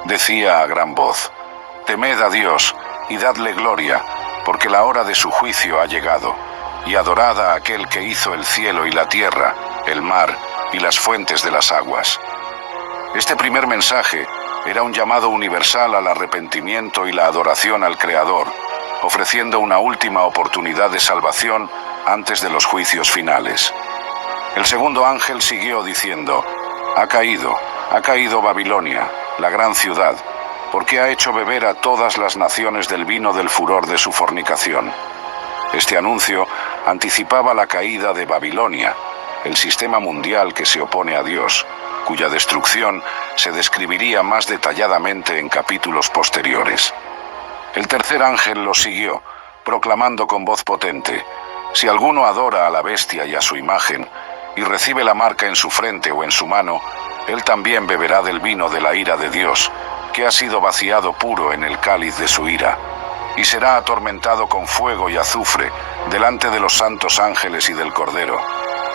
Decía a gran voz: «Temed a Dios y dadle gloria, porque la hora de su juicio ha llegado, y adorad a aquel que hizo el cielo y la tierra, el mar y las fuentes de las aguas». Este primer mensaje era un llamado universal al arrepentimiento y la adoración al Creador, ofreciendo una última oportunidad de salvación antes de los juicios finales. El segundo ángel siguió diciendo: ha caído Babilonia, la gran ciudad, porque ha hecho beber a todas las naciones del vino del furor de su fornicación. Este anuncio anticipaba la caída de Babilonia, el sistema mundial que se opone a Dios, cuya destrucción se describiría más detalladamente en capítulos posteriores. El tercer ángel lo siguió, proclamando con voz potente: si alguno adora a la bestia y a su imagen, y recibe la marca en su frente o en su mano, él también beberá del vino de la ira de Dios, que ha sido vaciado puro en el cáliz de su ira, y será atormentado con fuego y azufre delante de los santos ángeles y del Cordero,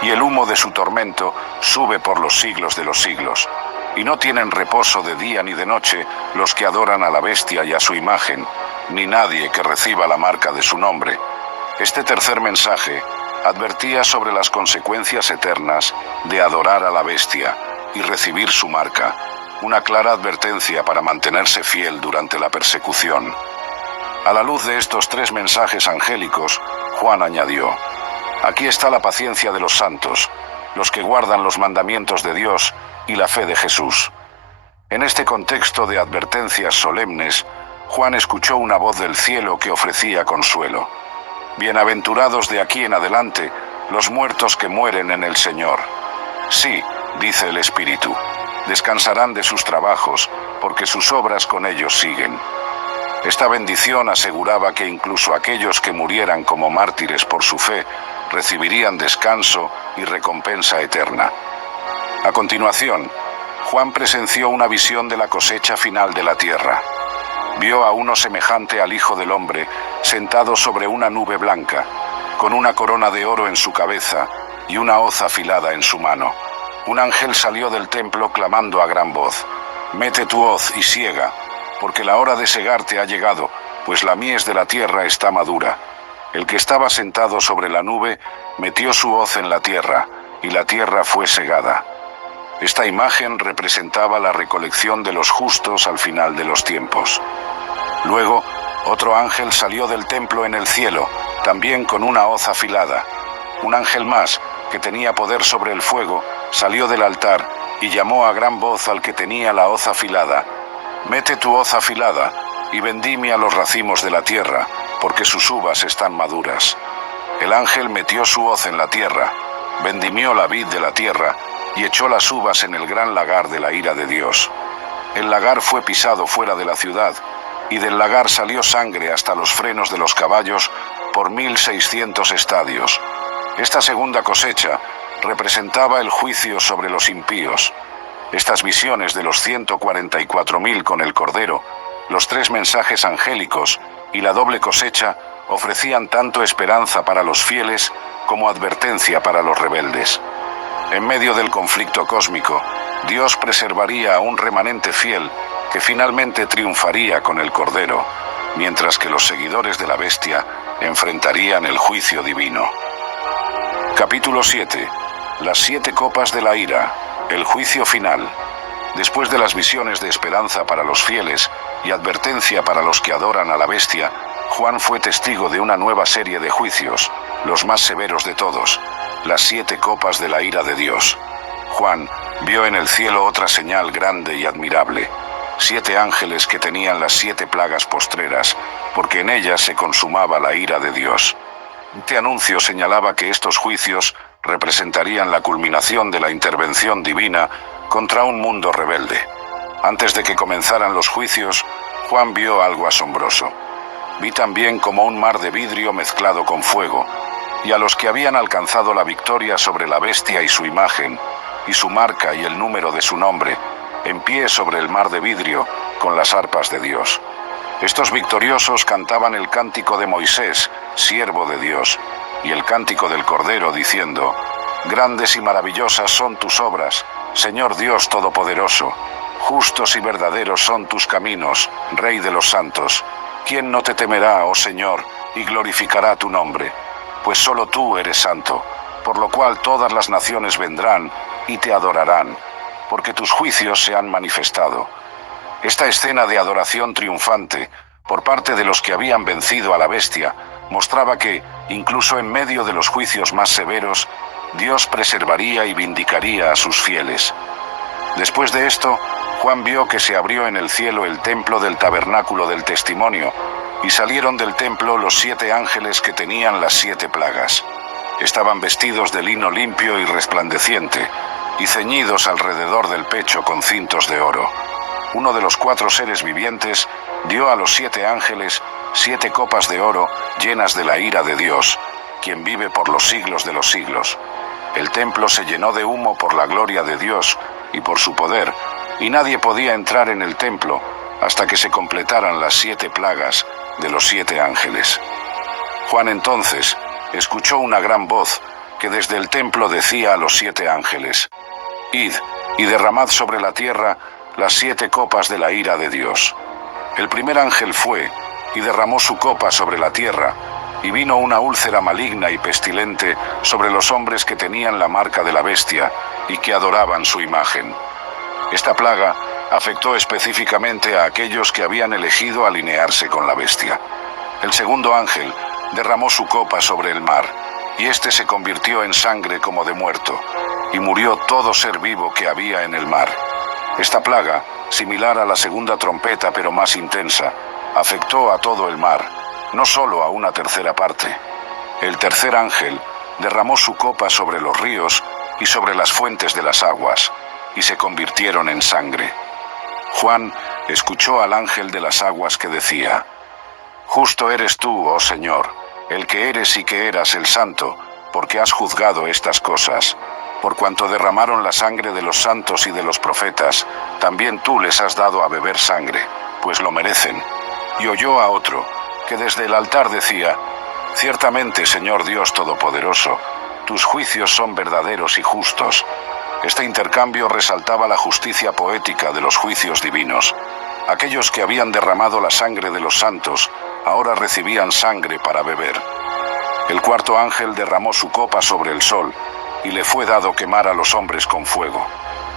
y el humo de su tormento sube por los siglos de los siglos, y no tienen reposo de día ni de noche los que adoran a la bestia y a su imagen, ni nadie que reciba la marca de su nombre. Este tercer mensaje advertía sobre las consecuencias eternas de adorar a la bestia y recibir su marca, una clara advertencia para mantenerse fiel durante la persecución. A la luz de estos 3 mensajes angélicos, Juan añadió: aquí está la paciencia de los santos, los que guardan los mandamientos de Dios y la fe de Jesús. En este contexto de advertencias solemnes, Juan escuchó una voz del cielo que ofrecía consuelo: bienaventurados de aquí en adelante los muertos que mueren en el Señor. Sí, dice el Espíritu, descansarán de sus trabajos, porque sus obras con ellos siguen. Esta bendición aseguraba que incluso aquellos que murieran como mártires por su fe recibirían descanso y recompensa eterna. A continuación, Juan presenció una visión de la cosecha final de la tierra. Vio a uno semejante al Hijo del Hombre, sentado sobre una nube blanca, con una corona de oro en su cabeza y una hoz afilada en su mano. Un ángel salió del templo clamando a gran voz: «Mete tu hoz y siega, porque la hora de segarte ha llegado, pues la mies de la tierra está madura». El que estaba sentado sobre la nube metió su hoz en la tierra, y la tierra fue segada. Esta imagen representaba la recolección de los justos al final de los tiempos. Luego, otro ángel salió del templo en el cielo, también con una hoz afilada. Un ángel más, que tenía poder sobre el fuego, salió del altar y llamó a gran voz al que tenía la hoz afilada: «Mete tu hoz afilada y vendimia los racimos de la tierra, porque sus uvas están maduras». El ángel metió su hoz en la tierra, vendimió la vid de la tierra y echó las uvas en el gran lagar de la ira de Dios. El lagar fue pisado fuera de la ciudad, y del lagar salió sangre hasta los frenos de los caballos por 1600 estadios. Esta segunda cosecha representaba el juicio sobre los impíos. Estas visiones de los 144.000 con el Cordero, los 3 mensajes angélicos y la doble cosecha ofrecían tanto esperanza para los fieles como advertencia para los rebeldes. En medio del conflicto cósmico, Dios preservaría a un remanente fiel que finalmente triunfaría con el Cordero, mientras que los seguidores de la bestia enfrentarían el juicio divino. Capítulo 7. Las 7 copas de la ira, el juicio final. Después de las visiones de esperanza para los fieles y advertencia para los que adoran a la bestia, Juan fue testigo de una nueva serie de juicios, los más severos de todos, las 7 copas de la ira de Dios. Juan Vio en el cielo otra señal grande y admirable: 7 ángeles que tenían las 7 plagas postreras, porque en ellas se consumaba la ira de Dios. Este anuncio señalaba que estos juicios representarían la culminación de la intervención divina contra un mundo rebelde. Antes de que comenzaran los juicios, Juan vio algo asombroso. Vi también como un mar de vidrio mezclado con fuego, y a los que habían alcanzado la victoria sobre la bestia y su imagen, y su marca y el número de su nombre, en pie sobre el mar de vidrio, con las arpas de Dios. Estos victoriosos cantaban el cántico de Moisés, siervo de Dios, y el cántico del Cordero, diciendo: Grandes y maravillosas son tus obras, Señor Dios Todopoderoso. Justos y verdaderos son tus caminos, Rey de los santos. ¿Quién no te temerá, oh Señor, y glorificará tu nombre? Pues solo tú eres santo, por lo cual todas las naciones vendrán y te adorarán, porque tus juicios se han manifestado. Esta escena de adoración triunfante por parte de los que habían vencido a la bestia mostraba que, incluso en medio de los juicios más severos, Dios preservaría y vindicaría a sus fieles. Después de esto, Juan vio que se abrió en el cielo el templo del tabernáculo del testimonio, y salieron del templo los 7 ángeles que tenían las 7 plagas. Estaban vestidos de lino limpio y resplandeciente, y ceñidos alrededor del pecho con cintos de oro. Uno de los 4 seres vivientes dio a los 7 ángeles 7 copas de oro llenas de la ira de Dios, quien vive por los siglos de los siglos. El templo se llenó de humo por la gloria de Dios y por su poder, y nadie podía entrar en el templo hasta que se completaran las 7 plagas de los 7 ángeles. Juan entonces escuchó una gran voz que desde el templo decía a los 7 ángeles: Id y derramad sobre la tierra las 7 copas de la ira de Dios. El primer ángel fue y derramó su copa sobre la tierra, y vino una úlcera maligna y pestilente sobre los hombres que tenían la marca de la bestia y que adoraban su imagen. Esta plaga afectó específicamente a aquellos que habían elegido alinearse con la bestia. El segundo ángel derramó su copa sobre el mar, y éste se convirtió en sangre como de muerto, y murió todo ser vivo que había en el mar. Esta plaga, similar a la segunda trompeta pero más intensa, afectó a todo el mar, no solo a una tercera parte. El tercer ángel derramó su copa sobre los ríos y sobre las fuentes de las aguas, y se convirtieron en sangre. Juan escuchó al ángel de las aguas que decía: Justo eres tú, oh Señor, el que eres y que eras el Santo, porque has juzgado estas cosas. Por cuanto derramaron la sangre de los santos y de los profetas, también tú les has dado a beber sangre, pues lo merecen. Y oyó a otro, que desde el altar decía: Ciertamente, Señor Dios Todopoderoso, tus juicios son verdaderos y justos. Este intercambio resaltaba la justicia poética de los juicios divinos. Aquellos que habían derramado la sangre de los santos, ahora recibían sangre para beber. El cuarto ángel derramó su copa sobre el sol, y le fue dado quemar a los hombres con fuego.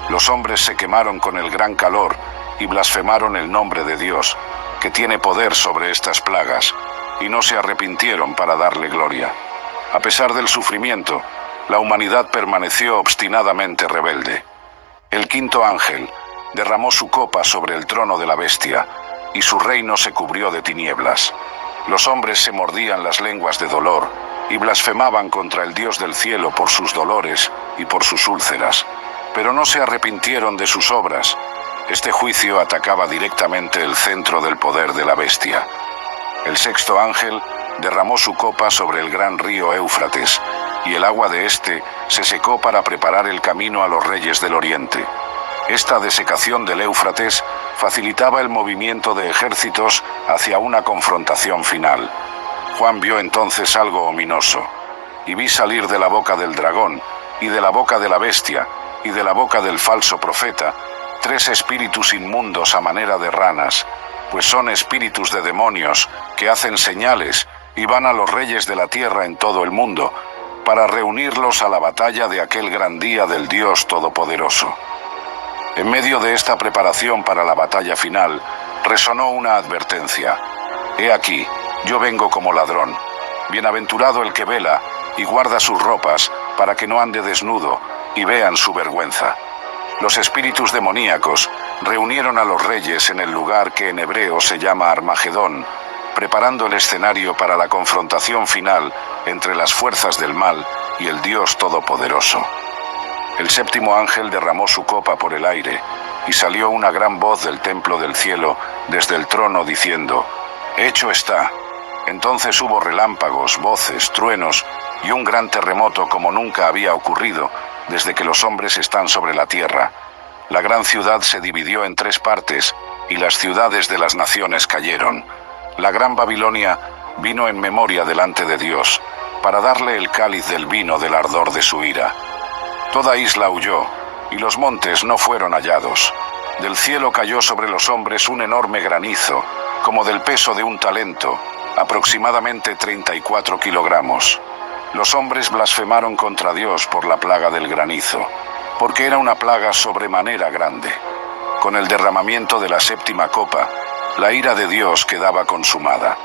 Los hombres se quemaron con el gran calor, y blasfemaron el nombre de Dios, que tiene poder sobre estas plagas, y no se arrepintieron para darle gloria. A pesar del sufrimiento, la humanidad permaneció obstinadamente rebelde. El quinto ángel derramó su copa sobre el trono de la bestia, y su reino se cubrió de tinieblas. Los hombres se mordían las lenguas de dolor, y blasfemaban contra el Dios del cielo por sus dolores y por sus úlceras, pero no se arrepintieron de sus obras. Este juicio atacaba directamente el centro del poder de la bestia. El sexto ángel derramó su copa sobre el gran río Éufrates, y el agua de éste se secó para preparar el camino a los reyes del oriente. Esta desecación del Éufrates facilitaba el movimiento de ejércitos hacia una confrontación final. Juan vio entonces algo ominoso, y vi salir de la boca del dragón, y de la boca de la bestia, y de la boca del falso profeta, 3 espíritus inmundos a manera de ranas, pues son espíritus de demonios que hacen señales y van a los reyes de la tierra en todo el mundo, para reunirlos a la batalla de aquel gran día del Dios Todopoderoso. En medio de esta preparación para la batalla final, resonó una advertencia: He aquí, yo vengo como ladrón. Bienaventurado el que vela y guarda sus ropas, para que no ande desnudo y vean su vergüenza. Los espíritus demoníacos reunieron a los reyes en el lugar que en hebreo se llama Armagedón, preparando el escenario para la confrontación final entre las fuerzas del mal y el Dios Todopoderoso. El séptimo ángel derramó su copa por el aire, y salió una gran voz del templo del cielo desde el trono diciendo: «Hecho está». Entonces hubo relámpagos, voces, truenos y un gran terremoto como nunca había ocurrido desde que los hombres están sobre la tierra. La gran ciudad se dividió en 3 partes y las ciudades de las naciones cayeron. La gran Babilonia vino en memoria delante de Dios para darle el cáliz del vino del ardor de su ira. Toda isla huyó y los montes no fueron hallados. Del cielo cayó sobre los hombres un enorme granizo, como del peso de un talento, aproximadamente 34 kilogramos. Los hombres blasfemaron contra Dios por la plaga del granizo, porque era una plaga sobremanera grande. Con el derramamiento de la séptima copa, la ira de Dios quedaba consumada.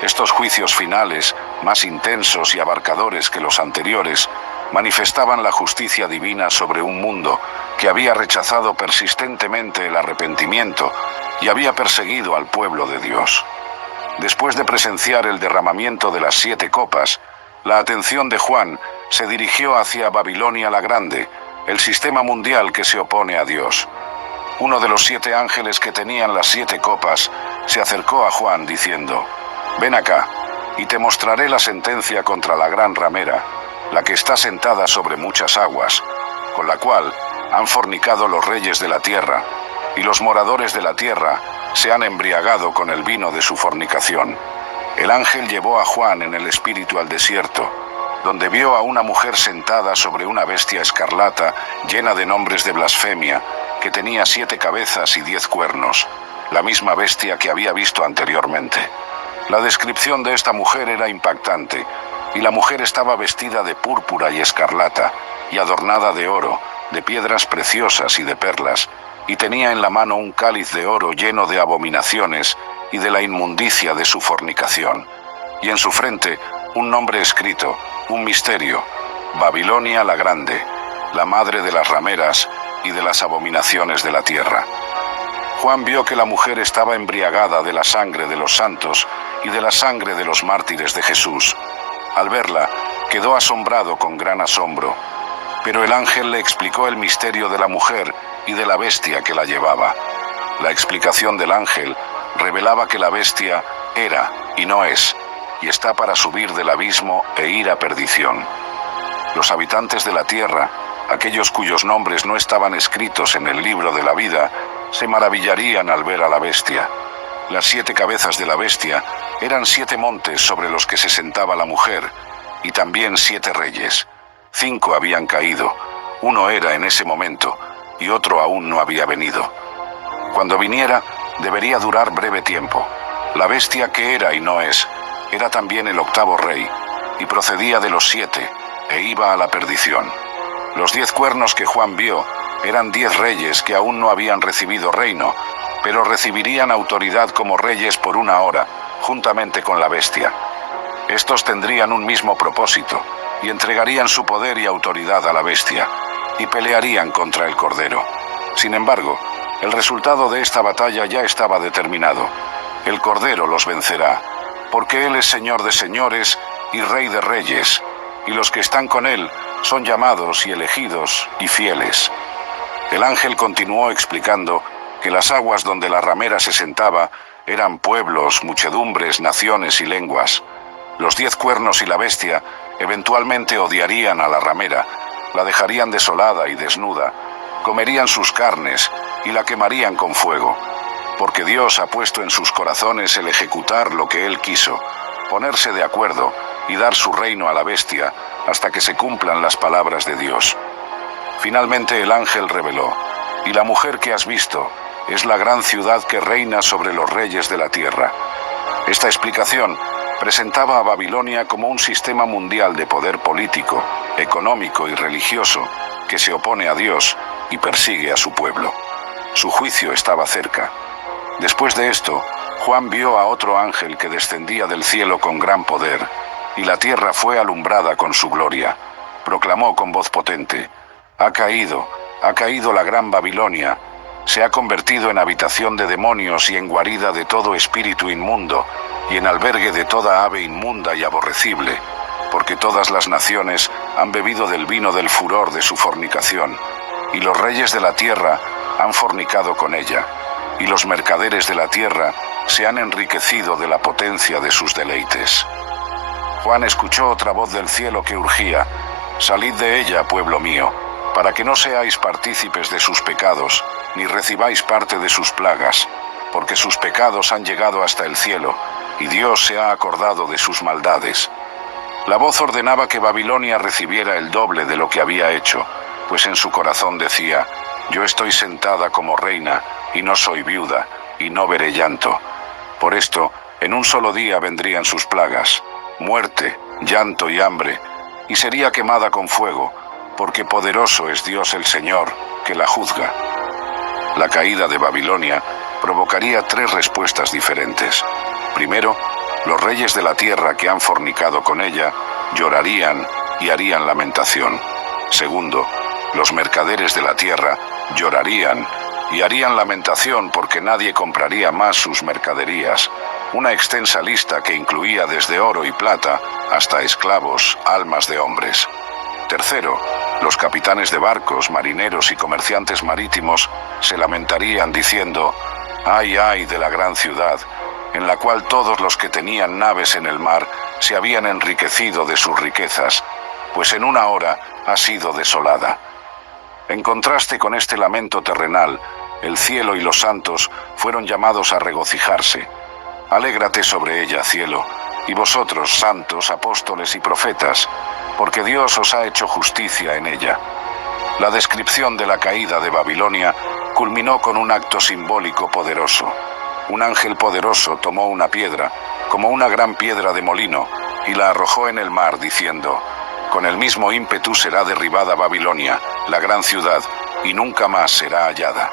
Estos juicios finales, más intensos y abarcadores que los anteriores, manifestaban la justicia divina sobre un mundo que había rechazado persistentemente el arrepentimiento y había perseguido al pueblo de Dios. Después de presenciar el derramamiento de las 7 copas, la atención de Juan se dirigió hacia Babilonia la Grande, el sistema mundial que se opone a Dios. Uno de los 7 ángeles que tenían las 7 copas se acercó a Juan diciendo: «Ven acá, y te mostraré la sentencia contra la gran ramera, la que está sentada sobre muchas aguas, con la cual han fornicado los reyes de la tierra, y los moradores de la tierra se han embriagado con el vino de su fornicación». El ángel llevó a Juan en el espíritu al desierto, donde vio a una mujer sentada sobre una bestia escarlata llena de nombres de blasfemia, que tenía 7 cabezas y 10 cuernos, la misma bestia que había visto anteriormente. La descripción de esta mujer era impactante, y la mujer estaba vestida de púrpura y escarlata, y adornada de oro, de piedras preciosas y de perlas, y tenía en la mano un cáliz de oro lleno de abominaciones y de la inmundicia de su fornicación, y en su frente un nombre escrito, un misterio: Babilonia la Grande, la madre de las rameras y de las abominaciones de la tierra. Juan vio que la mujer estaba embriagada de la sangre de los santos y de la sangre de los mártires de Jesús. Al verla, quedó asombrado con gran asombro, pero el ángel le explicó el misterio de la mujer y de la bestia que la llevaba. La explicación del ángel revelaba que la bestia era y no es, y está para subir del abismo e ir a perdición. Los habitantes de la tierra, aquellos cuyos nombres no estaban escritos en el libro de la vida, se maravillarían al ver a la bestia. Las 7 cabezas de la bestia eran 7 montes sobre los que se sentaba la mujer, y también 7 reyes. 5 habían caído, uno era en ese momento, y otro aún no había venido. Cuando viniera, debería durar breve tiempo. La bestia que era y no es, era también el 8º rey, y procedía de los 7, e iba a la perdición. Los 10 cuernos que Juan vio eran 10 reyes que aún no habían recibido reino, pero recibirían autoridad como reyes por 1 hora, juntamente con la bestia. Estos tendrían un mismo propósito, y entregarían su poder y autoridad a la bestia, y pelearían contra el Cordero. Sin embargo, el resultado de esta batalla ya estaba determinado. El Cordero los vencerá, porque Él es Señor de señores y Rey de reyes, y los que están con Él son llamados y elegidos y fieles. El ángel continuó explicando que las aguas donde la ramera se sentaba eran pueblos, muchedumbres, naciones y lenguas. Los 10 cuernos y la bestia eventualmente odiarían a la ramera, la dejarían desolada y desnuda, comerían sus carnes y la quemarían con fuego, porque Dios ha puesto en sus corazones el ejecutar lo que Él quiso, ponerse de acuerdo y dar su reino a la bestia hasta que se cumplan las palabras de Dios. Finalmente el ángel reveló: «Y la mujer que has visto es la gran ciudad que reina sobre los reyes de la tierra». Esta explicación presentaba a Babilonia como un sistema mundial de poder político, económico y religioso que se opone a Dios y persigue a su pueblo. Su juicio estaba cerca. Después de esto, Juan vio a otro ángel que descendía del cielo con gran poder, y la tierra fue alumbrada con su gloria. Proclamó con voz potente: «Ha caído, Ha caído la gran Babilonia, se ha convertido en habitación de demonios y en guarida de todo espíritu inmundo, y en albergue de toda ave inmunda y aborrecible, porque todas las naciones han bebido del vino del furor de su fornicación, y los reyes de la tierra han fornicado con ella, y los mercaderes de la tierra se han enriquecido de la potencia de sus deleites. Juan escuchó otra voz del cielo que urgía: «Salid de ella, pueblo mío, para que no seáis partícipes de sus pecados, ni recibáis parte de sus plagas, porque sus pecados han llegado hasta el cielo, y Dios se ha acordado de sus maldades». La voz ordenaba que Babilonia recibiera el doble de lo que había hecho, pues en su corazón decía: «Yo estoy sentada como reina, y no soy viuda, y no veré llanto». Por esto, en un solo día vendrían sus plagas: muerte, llanto y hambre, y sería quemada con fuego, porque poderoso es Dios el Señor, que la juzga. La caída de Babilonia provocaría 3 respuestas diferentes. Primero, los reyes de la tierra que han fornicado con ella llorarían y harían lamentación. Segundo, los mercaderes de la tierra llorarían y harían lamentación porque nadie compraría más sus mercaderías. Una extensa lista que incluía desde oro y plata hasta esclavos, almas de hombres. Tercero, los capitanes de barcos, marineros y comerciantes marítimos se lamentarían diciendo: «Ay, ay de la gran ciudad, en la cual todos los que tenían naves en el mar se habían enriquecido de sus riquezas, pues en una hora ha sido desolada». En contraste con este lamento terrenal, el cielo y los santos fueron llamados a regocijarse. Alégrate sobre ella, cielo, y vosotros, santos, apóstoles y profetas, porque Dios os ha hecho justicia en ella. La descripción de la caída de Babilonia culminó con un acto simbólico poderoso. Un ángel poderoso tomó una piedra, como una gran piedra de molino, y la arrojó en el mar, diciendo: «Con el mismo ímpetu será derribada Babilonia, la gran ciudad, y nunca más será hallada».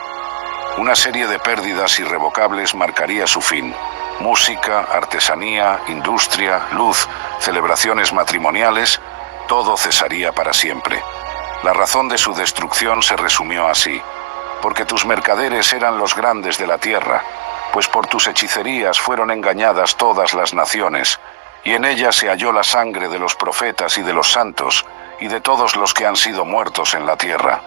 Una serie de pérdidas irrevocables marcaría su fin. Música, artesanía, industria, luz, celebraciones matrimoniales, todo cesaría para siempre. La razón de su destrucción se resumió así: porque tus mercaderes eran los grandes de la tierra, pues por tus hechicerías fueron engañadas todas las naciones, y en ellas se halló la sangre de los profetas y de los santos, y de todos los que han sido muertos en la tierra.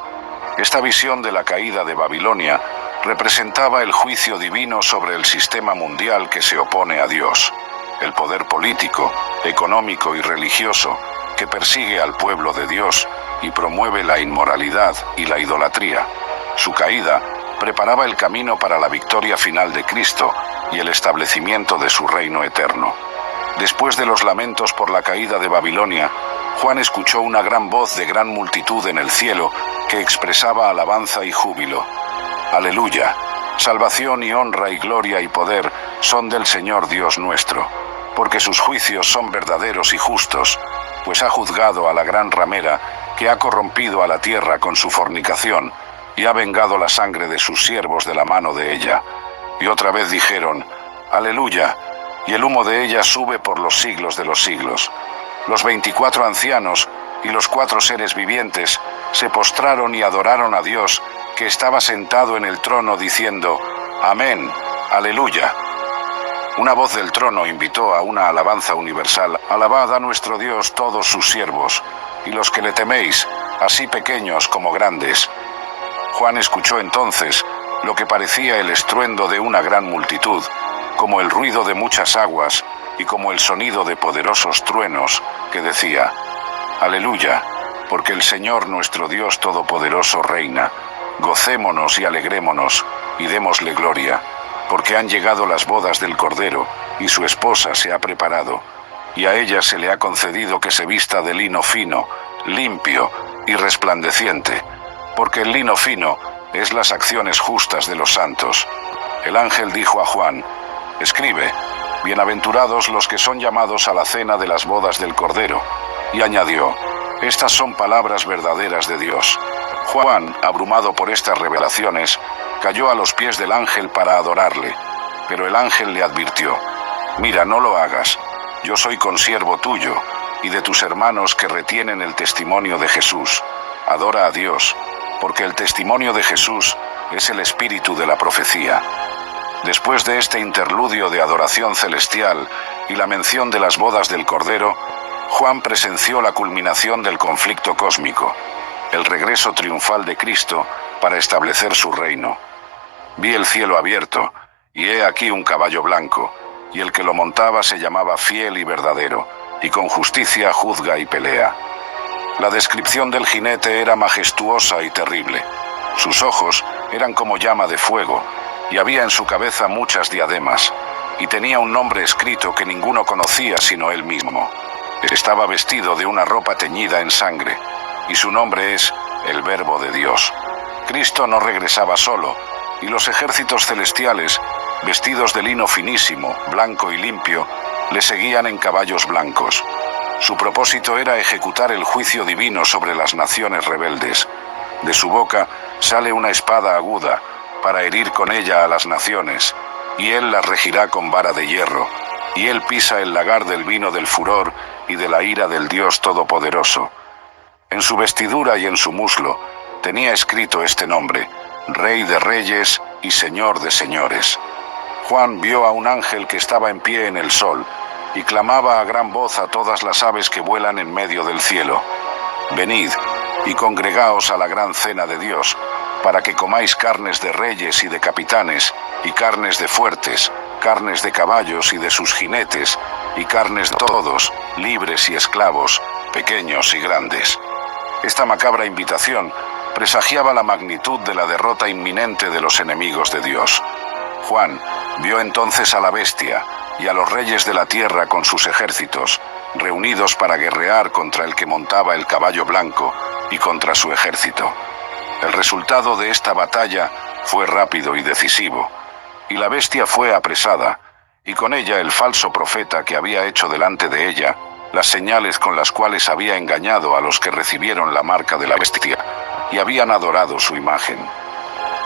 Esta visión de la caída de Babilonia representaba el juicio divino sobre el sistema mundial que se opone a Dios, el poder político, económico y religioso que persigue al pueblo de Dios y promueve la inmoralidad y la idolatría. Su caída preparaba el camino para la victoria final de Cristo y el establecimiento de su reino eterno. Después de los lamentos por la caída de Babilonia, Juan escuchó una gran voz de gran multitud en el cielo que expresaba alabanza y júbilo. Aleluya, salvación y honra y gloria y poder son del Señor Dios nuestro, porque sus juicios son verdaderos y justos, pues ha juzgado a la gran ramera que ha corrompido a la tierra con su fornicación y ha vengado la sangre de sus siervos de la mano de ella. Y otra vez dijeron: Aleluya, y el humo de ella sube por los siglos de los siglos. Los 24 ancianos y los 4 seres vivientes se postraron y adoraron a Dios, que estaba sentado en el trono, diciendo: Amén, aleluya. Una voz del trono invitó a una alabanza universal: Alabad a nuestro Dios todos sus siervos, y los que le teméis, así pequeños como grandes. Juan escuchó entonces lo que parecía el estruendo de una gran multitud, como el ruido de muchas aguas y como el sonido de poderosos truenos, que decía: Aleluya, porque el Señor nuestro Dios Todopoderoso reina. Gocémonos y alegrémonos, y démosle gloria, porque han llegado las bodas del Cordero, y su esposa se ha preparado, y a ella se le ha concedido que se vista de lino fino, limpio y resplandeciente, porque el lino fino es las acciones justas de los santos. El ángel dijo a Juan: Escribe: Bienaventurados los que son llamados a la cena de las bodas del Cordero. Y añadió: Estas son palabras verdaderas de Dios. Juan, abrumado por estas revelaciones, cayó a los pies del ángel para adorarle, pero el ángel le advirtió: Mira, no lo hagas, yo soy consiervo tuyo y de tus hermanos que retienen el testimonio de Jesús. Adora a Dios, porque el testimonio de Jesús es el espíritu de la profecía. Después de este interludio de adoración celestial y la mención de las bodas del Cordero, Juan presenció la culminación del conflicto cósmico, el regreso triunfal de Cristo para establecer su reino. Vi el cielo abierto, y he aquí un caballo blanco, y el que lo montaba se llamaba Fiel y Verdadero, y con justicia juzga y pelea. La descripción del jinete era majestuosa y terrible. Sus ojos eran como llama de fuego, y había en su cabeza muchas diademas, y tenía un nombre escrito que ninguno conocía sino él mismo. Estaba vestido de una ropa teñida en sangre, y su nombre es el Verbo de Dios. Cristo no regresaba solo, y los ejércitos celestiales, vestidos de lino finísimo, blanco y limpio, le seguían en caballos blancos. Su propósito era ejecutar el juicio divino sobre las naciones rebeldes. De su boca sale una espada aguda, para herir con ella a las naciones, y él las regirá con vara de hierro, y él pisa el lagar del vino del furor y de la ira del Dios Todopoderoso. En su vestidura y en su muslo tenía escrito este nombre: Rey de Reyes y Señor de Señores. Juan vio a un ángel que estaba en pie en el sol, y clamaba a gran voz a todas las aves que vuelan en medio del cielo: Venid y congregaos a la gran cena de Dios, para que comáis carnes de reyes y de capitanes, y carnes de fuertes, carnes de caballos y de sus jinetes, y carnes de todos, libres y esclavos, pequeños y grandes. Esta macabra invitación presagiaba la magnitud de la derrota inminente de los enemigos de Dios. Juan vio entonces a la bestia y a los reyes de la tierra con sus ejércitos, reunidos para guerrear contra el que montaba el caballo blanco y contra su ejército. El resultado de esta batalla fue rápido y decisivo, y la bestia fue apresada, y con ella el falso profeta que había hecho delante de ella las señales con las cuales había engañado a los que recibieron la marca de la bestia y habían adorado su imagen.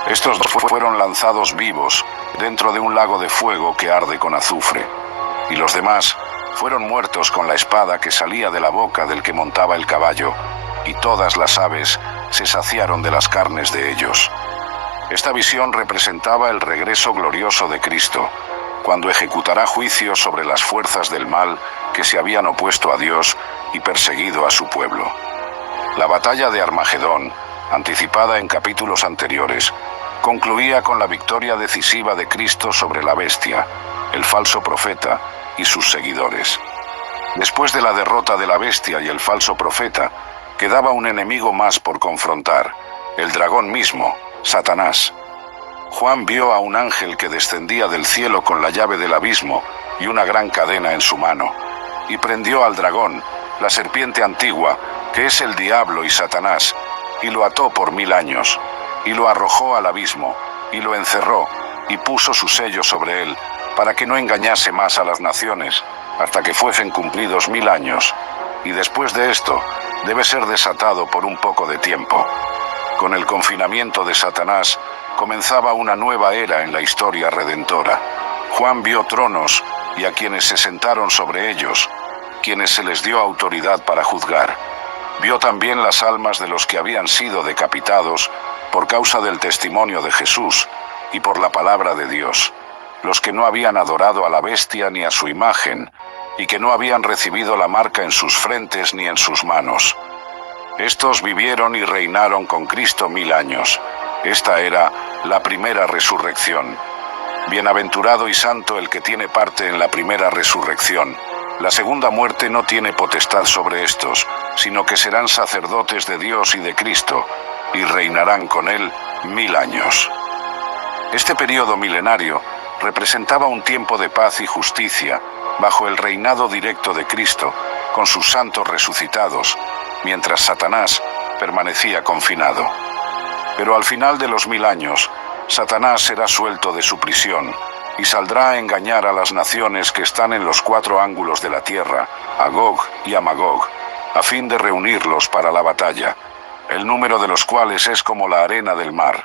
Estos dos fueron lanzados vivos dentro de un lago de fuego que arde con azufre, y los demás fueron muertos con la espada que salía de la boca del que montaba el caballo, y todas las aves se saciaron de las carnes de ellos. Esta visión representaba el regreso glorioso de Cristo, cuando ejecutará juicio sobre las fuerzas del mal que se habían opuesto a Dios y perseguido a su pueblo. La batalla de Armagedón, anticipada en capítulos anteriores, concluía con la victoria decisiva de Cristo sobre la bestia, el falso profeta y sus seguidores. Después de la derrota de la bestia y el falso profeta, quedaba un enemigo más por confrontar, el dragón mismo, Satanás. Juan vio a un ángel que descendía del cielo con la llave del abismo y una gran cadena en su mano, y prendió al dragón, la serpiente antigua, que es el diablo y Satanás, y lo ató por 1000 años, y lo arrojó al abismo, y lo encerró, y puso su sello sobre él, para que no engañase más a las naciones, hasta que fuesen cumplidos 1000 años, y después de esto debe ser desatado por un poco de tiempo. Con el confinamiento de Satanás comenzaba una nueva era en la historia redentora. Juan vio tronos y a quienes se sentaron sobre ellos, quienes se les dio autoridad para juzgar. Vio también las almas de los que habían sido decapitados por causa del testimonio de Jesús y por la palabra de Dios, los que no habían adorado a la bestia ni a su imagen, y que no habían recibido la marca en sus frentes ni en sus manos. Estos vivieron y reinaron con Cristo 1000 años. Esta era la primera resurrección. Bienaventurado y santo el que tiene parte en la primera resurrección. La segunda muerte no tiene potestad sobre estos, sino que serán sacerdotes de Dios y de Cristo, y reinarán con él 1000 años. Este periodo milenario representaba un tiempo de paz y justicia, bajo el reinado directo de Cristo, con sus santos resucitados, mientras Satanás permanecía confinado. Pero al final de los 1000 años, Satanás será suelto de su prisión y saldrá a engañar a las naciones que están en los 4 ángulos de la tierra, a Gog y a Magog, a fin de reunirlos para la batalla, el número de los cuales es como la arena del mar.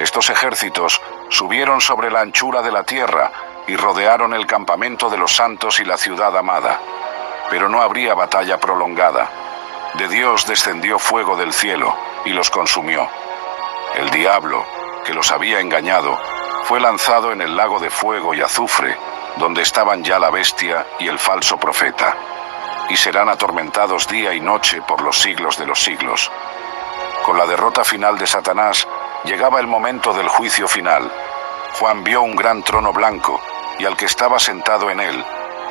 Estos ejércitos subieron sobre la anchura de la tierra y rodearon el campamento de los santos y la ciudad amada. Pero no habría batalla prolongada. De Dios descendió fuego del cielo y los consumió. El diablo, que los había engañado, fue lanzado en el lago de fuego y azufre, donde estaban ya la bestia y el falso profeta, y serán atormentados día y noche por los siglos de los siglos. Con la derrota final de Satanás, llegaba el momento del juicio final. Juan vio un gran trono blanco, y al que estaba sentado en él,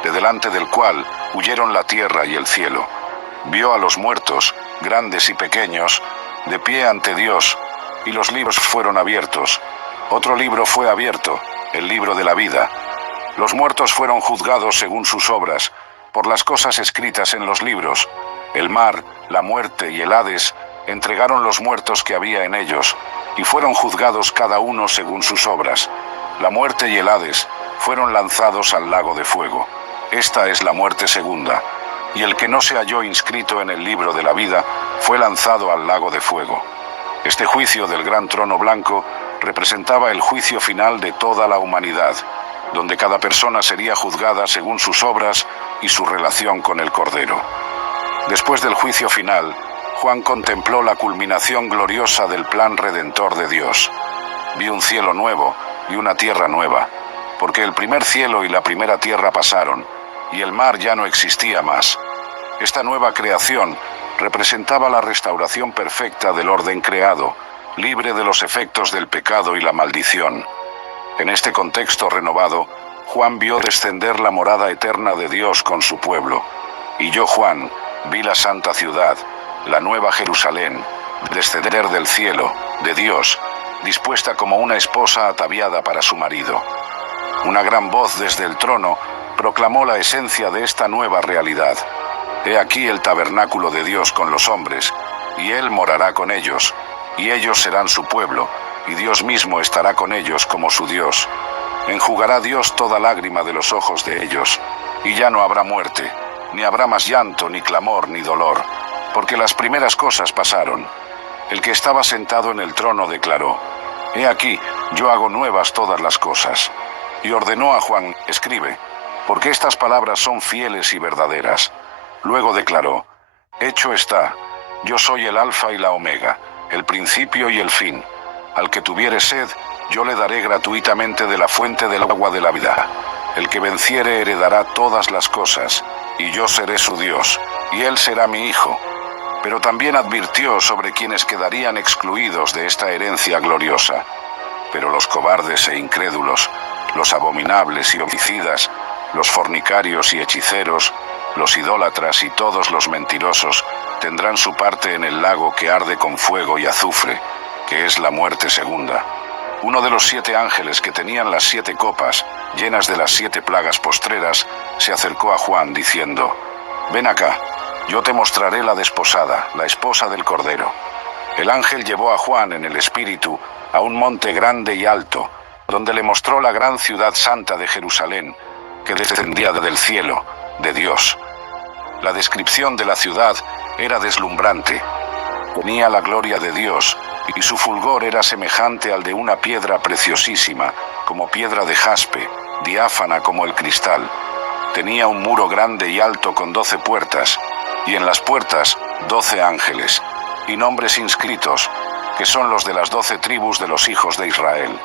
de delante del cual huyeron la tierra y el cielo. Vio a los muertos, grandes y pequeños, de pie ante Dios, y los libros fueron abiertos. Otro libro fue abierto, el libro de la vida. Los muertos fueron juzgados según sus obras, por las cosas escritas en los libros. El mar, la muerte y el Hades entregaron los muertos que había en ellos, y fueron juzgados cada uno según sus obras. La muerte y el Hades fueron lanzados al lago de fuego. Esta es la muerte segunda, y el que no se halló inscrito en el libro de la vida fue lanzado al lago de fuego. Este juicio del gran trono blanco representaba el juicio final de toda la humanidad, donde cada persona sería juzgada según sus obras y su relación con el Cordero. Después del juicio final, Juan contempló la culminación gloriosa del plan redentor de Dios. Vi un cielo nuevo y una tierra nueva, porque el primer cielo y la primera tierra pasaron, y el mar ya no existía más. Esta nueva creación representaba la restauración perfecta del orden creado, libre de los efectos del pecado y la maldición. En este contexto renovado, Juan vio descender la morada eterna de Dios con su pueblo. Y yo, Juan, vi la santa ciudad, la nueva Jerusalén, descender del cielo, de Dios, dispuesta como una esposa ataviada para su marido. Una gran voz desde el trono proclamó la esencia de esta nueva realidad. He aquí el tabernáculo de Dios con los hombres, y Él morará con ellos, y ellos serán su pueblo, y Dios mismo estará con ellos como su Dios. Enjugará Dios toda lágrima de los ojos de ellos, y ya no habrá muerte, ni habrá más llanto, ni clamor, ni dolor, porque las primeras cosas pasaron. El que estaba sentado en el trono declaró: He aquí, yo hago nuevas todas las cosas. Y ordenó a Juan: Escribe, porque estas palabras son fieles y verdaderas. Luego declaró: Hecho está, yo soy el Alfa y la Omega, el principio y el fin. Al que tuviere sed, yo le daré gratuitamente de la fuente del agua de la vida. El que venciere heredará todas las cosas, y yo seré su Dios, y él será mi hijo. Pero también advirtió sobre quienes quedarían excluidos de esta herencia gloriosa. Pero los cobardes e incrédulos, los abominables y homicidas, los fornicarios y hechiceros, los idólatras y todos los mentirosos tendrán su parte en el lago que arde con fuego y azufre, que es la muerte segunda. Uno de los 7 ángeles que tenían las 7 copas, llenas de las 7 plagas postreras, se acercó a Juan diciendo: Ven acá, yo te mostraré la desposada, la esposa del Cordero. El ángel llevó a Juan en el espíritu a un monte grande y alto, donde le mostró la gran ciudad santa de Jerusalén, que descendía del cielo, de Dios. La descripción de la ciudad era deslumbrante. Tenía la gloria de Dios, y su fulgor era semejante al de una piedra preciosísima, como piedra de jaspe, diáfana como el cristal. Tenía un muro grande y alto con 12 puertas, y en las puertas 12 ángeles, y nombres inscritos, que son los de las 12 tribus de los hijos de Israel.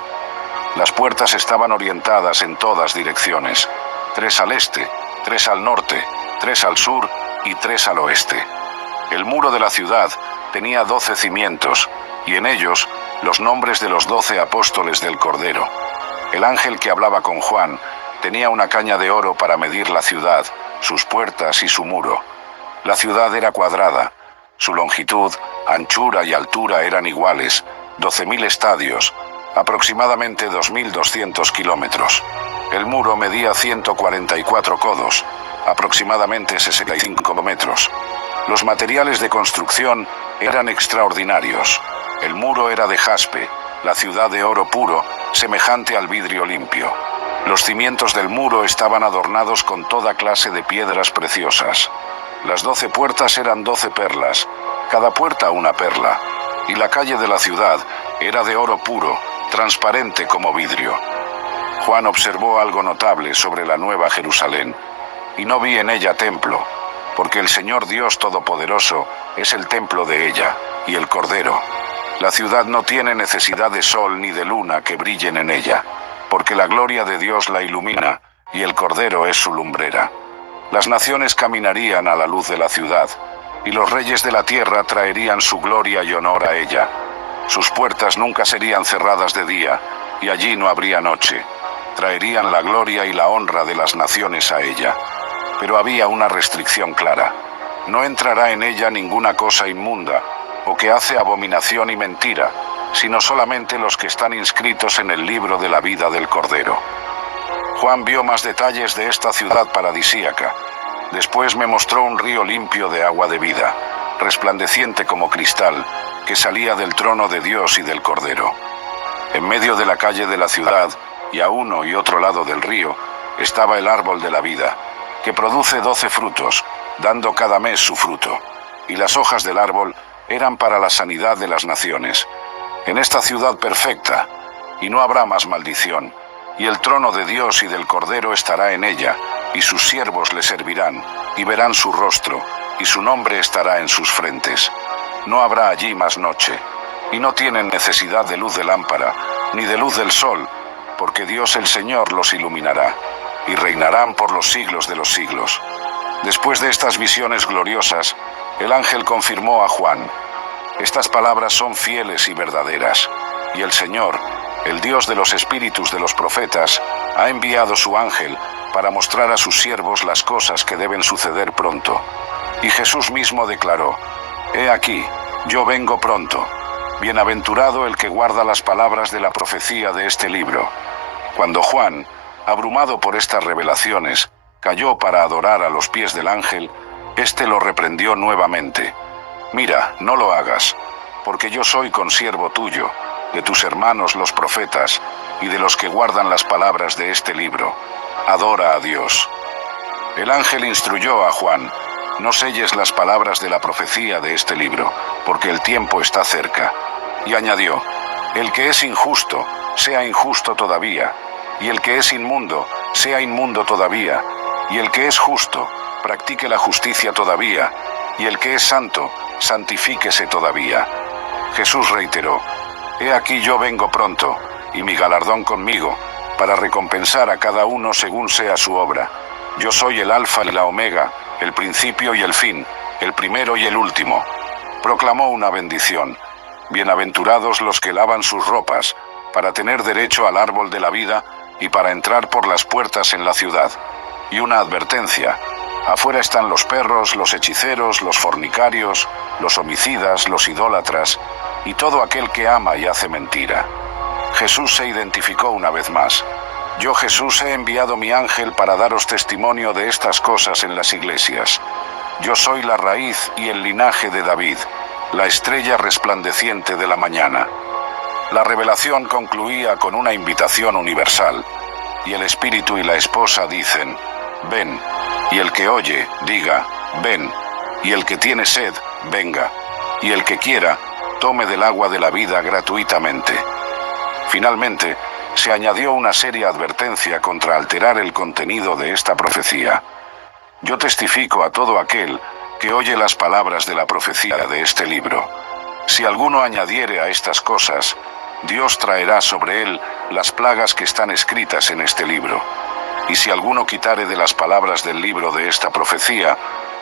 Las puertas estaban orientadas en todas direcciones, 3 al este, 3 al norte, 3 al sur y 3 al oeste. El muro de la ciudad tenía 12 cimientos, y en ellos los nombres de los 12 apóstoles del Cordero. El ángel que hablaba con Juan tenía una caña de oro para medir la ciudad, sus puertas y su muro. La ciudad era cuadrada, su longitud, anchura y altura eran iguales, 12.000 estadios, aproximadamente 2.200 kilómetros. El muro medía 144 codos, aproximadamente 65 metros. Los materiales de construcción eran extraordinarios. El muro era de jaspe, la ciudad de oro puro, semejante al vidrio limpio. Los cimientos del muro estaban adornados con toda clase de piedras preciosas. Las 12 puertas eran 12 perlas, cada puerta una perla, y la calle de la ciudad era de oro puro, transparente como vidrio. Juan observó algo notable sobre la nueva Jerusalén, y no vi en ella templo, porque el Señor Dios Todopoderoso es el templo de ella, y el Cordero. La ciudad no tiene necesidad de sol ni de luna que brillen en ella, porque la gloria de Dios la ilumina, y el Cordero es su lumbrera. Las naciones caminarían a la luz de la ciudad, y los reyes de la tierra traerían su gloria y honor a ella. Sus puertas nunca serían cerradas de día, y allí no habría noche. Traerían la gloria y la honra de las naciones a ella. Pero había una restricción clara. No entrará en ella ninguna cosa inmunda, o que hace abominación y mentira, sino solamente los que están inscritos en el libro de la vida del Cordero. Juan vio más detalles de esta ciudad paradisíaca. Después me mostró un río limpio de agua de vida, resplandeciente como cristal, que salía del trono de Dios y del Cordero. En medio de la calle de la ciudad, y a uno y otro lado del río, estaba el árbol de la vida, que produce 12 frutos, dando cada mes su fruto, y las hojas del árbol eran para la sanidad de las naciones. En esta ciudad perfecta, y no habrá más maldición, y el trono de Dios y del Cordero estará en ella, y sus siervos le servirán, y verán su rostro, y su nombre estará en sus frentes. No habrá allí más noche, y no tienen necesidad de luz de lámpara, ni de luz del sol, porque Dios el Señor los iluminará, y reinarán por los siglos de los siglos. Después de estas visiones gloriosas, el ángel confirmó a Juan: estas palabras son fieles y verdaderas, y el Señor, el Dios de los espíritus de los profetas, ha enviado su ángel para mostrar a sus siervos las cosas que deben suceder pronto. Y Jesús mismo declaró: he aquí, yo vengo pronto. Bienaventurado el que guarda las palabras de la profecía de este libro. Cuando Juan, abrumado por estas revelaciones, cayó para adorar a los pies del ángel, éste lo reprendió nuevamente. Mira, no lo hagas, porque yo soy consiervo tuyo, de tus hermanos los profetas, y de los que guardan las palabras de este libro. Adora a Dios. El ángel instruyó a Juan: no selles las palabras de la profecía de este libro, porque el tiempo está cerca. Y añadió: el que es injusto, sea injusto todavía, y el que es inmundo, sea inmundo todavía, y el que es justo, practique la justicia todavía, y el que es santo, santifíquese todavía. Jesús reiteró: he aquí yo vengo pronto, y mi galardón conmigo, para recompensar a cada uno según sea su obra. Yo soy el Alfa y la Omega, el principio y el fin, el primero y el último. Proclamó una bendición: bienaventurados los que lavan sus ropas, para tener derecho al árbol de la vida y para entrar por las puertas en la ciudad. Y una advertencia: afuera están los perros, los hechiceros, los fornicarios, los homicidas, los idólatras, y todo aquel que ama y hace mentira. Jesús se identificó una vez más: yo, Jesús, he enviado mi ángel para daros testimonio de estas cosas en las iglesias. Yo soy la raíz y el linaje de David, la estrella resplandeciente de la mañana. La revelación concluía con una invitación universal, y el espíritu y la esposa dicen: ven, y el que oye, diga: ven, y el que tiene sed, venga, y el que quiera, tome del agua de la vida gratuitamente. Finalmente, se añadió una seria advertencia contra alterar el contenido de esta profecía. Yo testifico a todo aquel que oye las palabras de la profecía de este libro. Si alguno añadiere a estas cosas, Dios traerá sobre él las plagas que están escritas en este libro. Y si alguno quitare de las palabras del libro de esta profecía,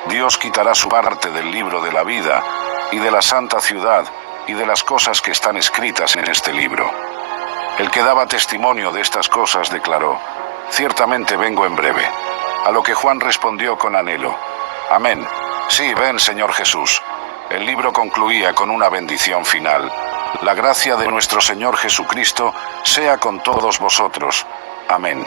Dios quitará su parte del libro de la vida, y de la santa ciudad, y de las cosas que están escritas en este libro. El que daba testimonio de estas cosas declaró: ciertamente vengo en breve. A lo que Juan respondió con anhelo: amén. Sí, ven, Señor Jesús. El libro concluía con una bendición final: la gracia de nuestro Señor Jesucristo sea con todos vosotros. Amén.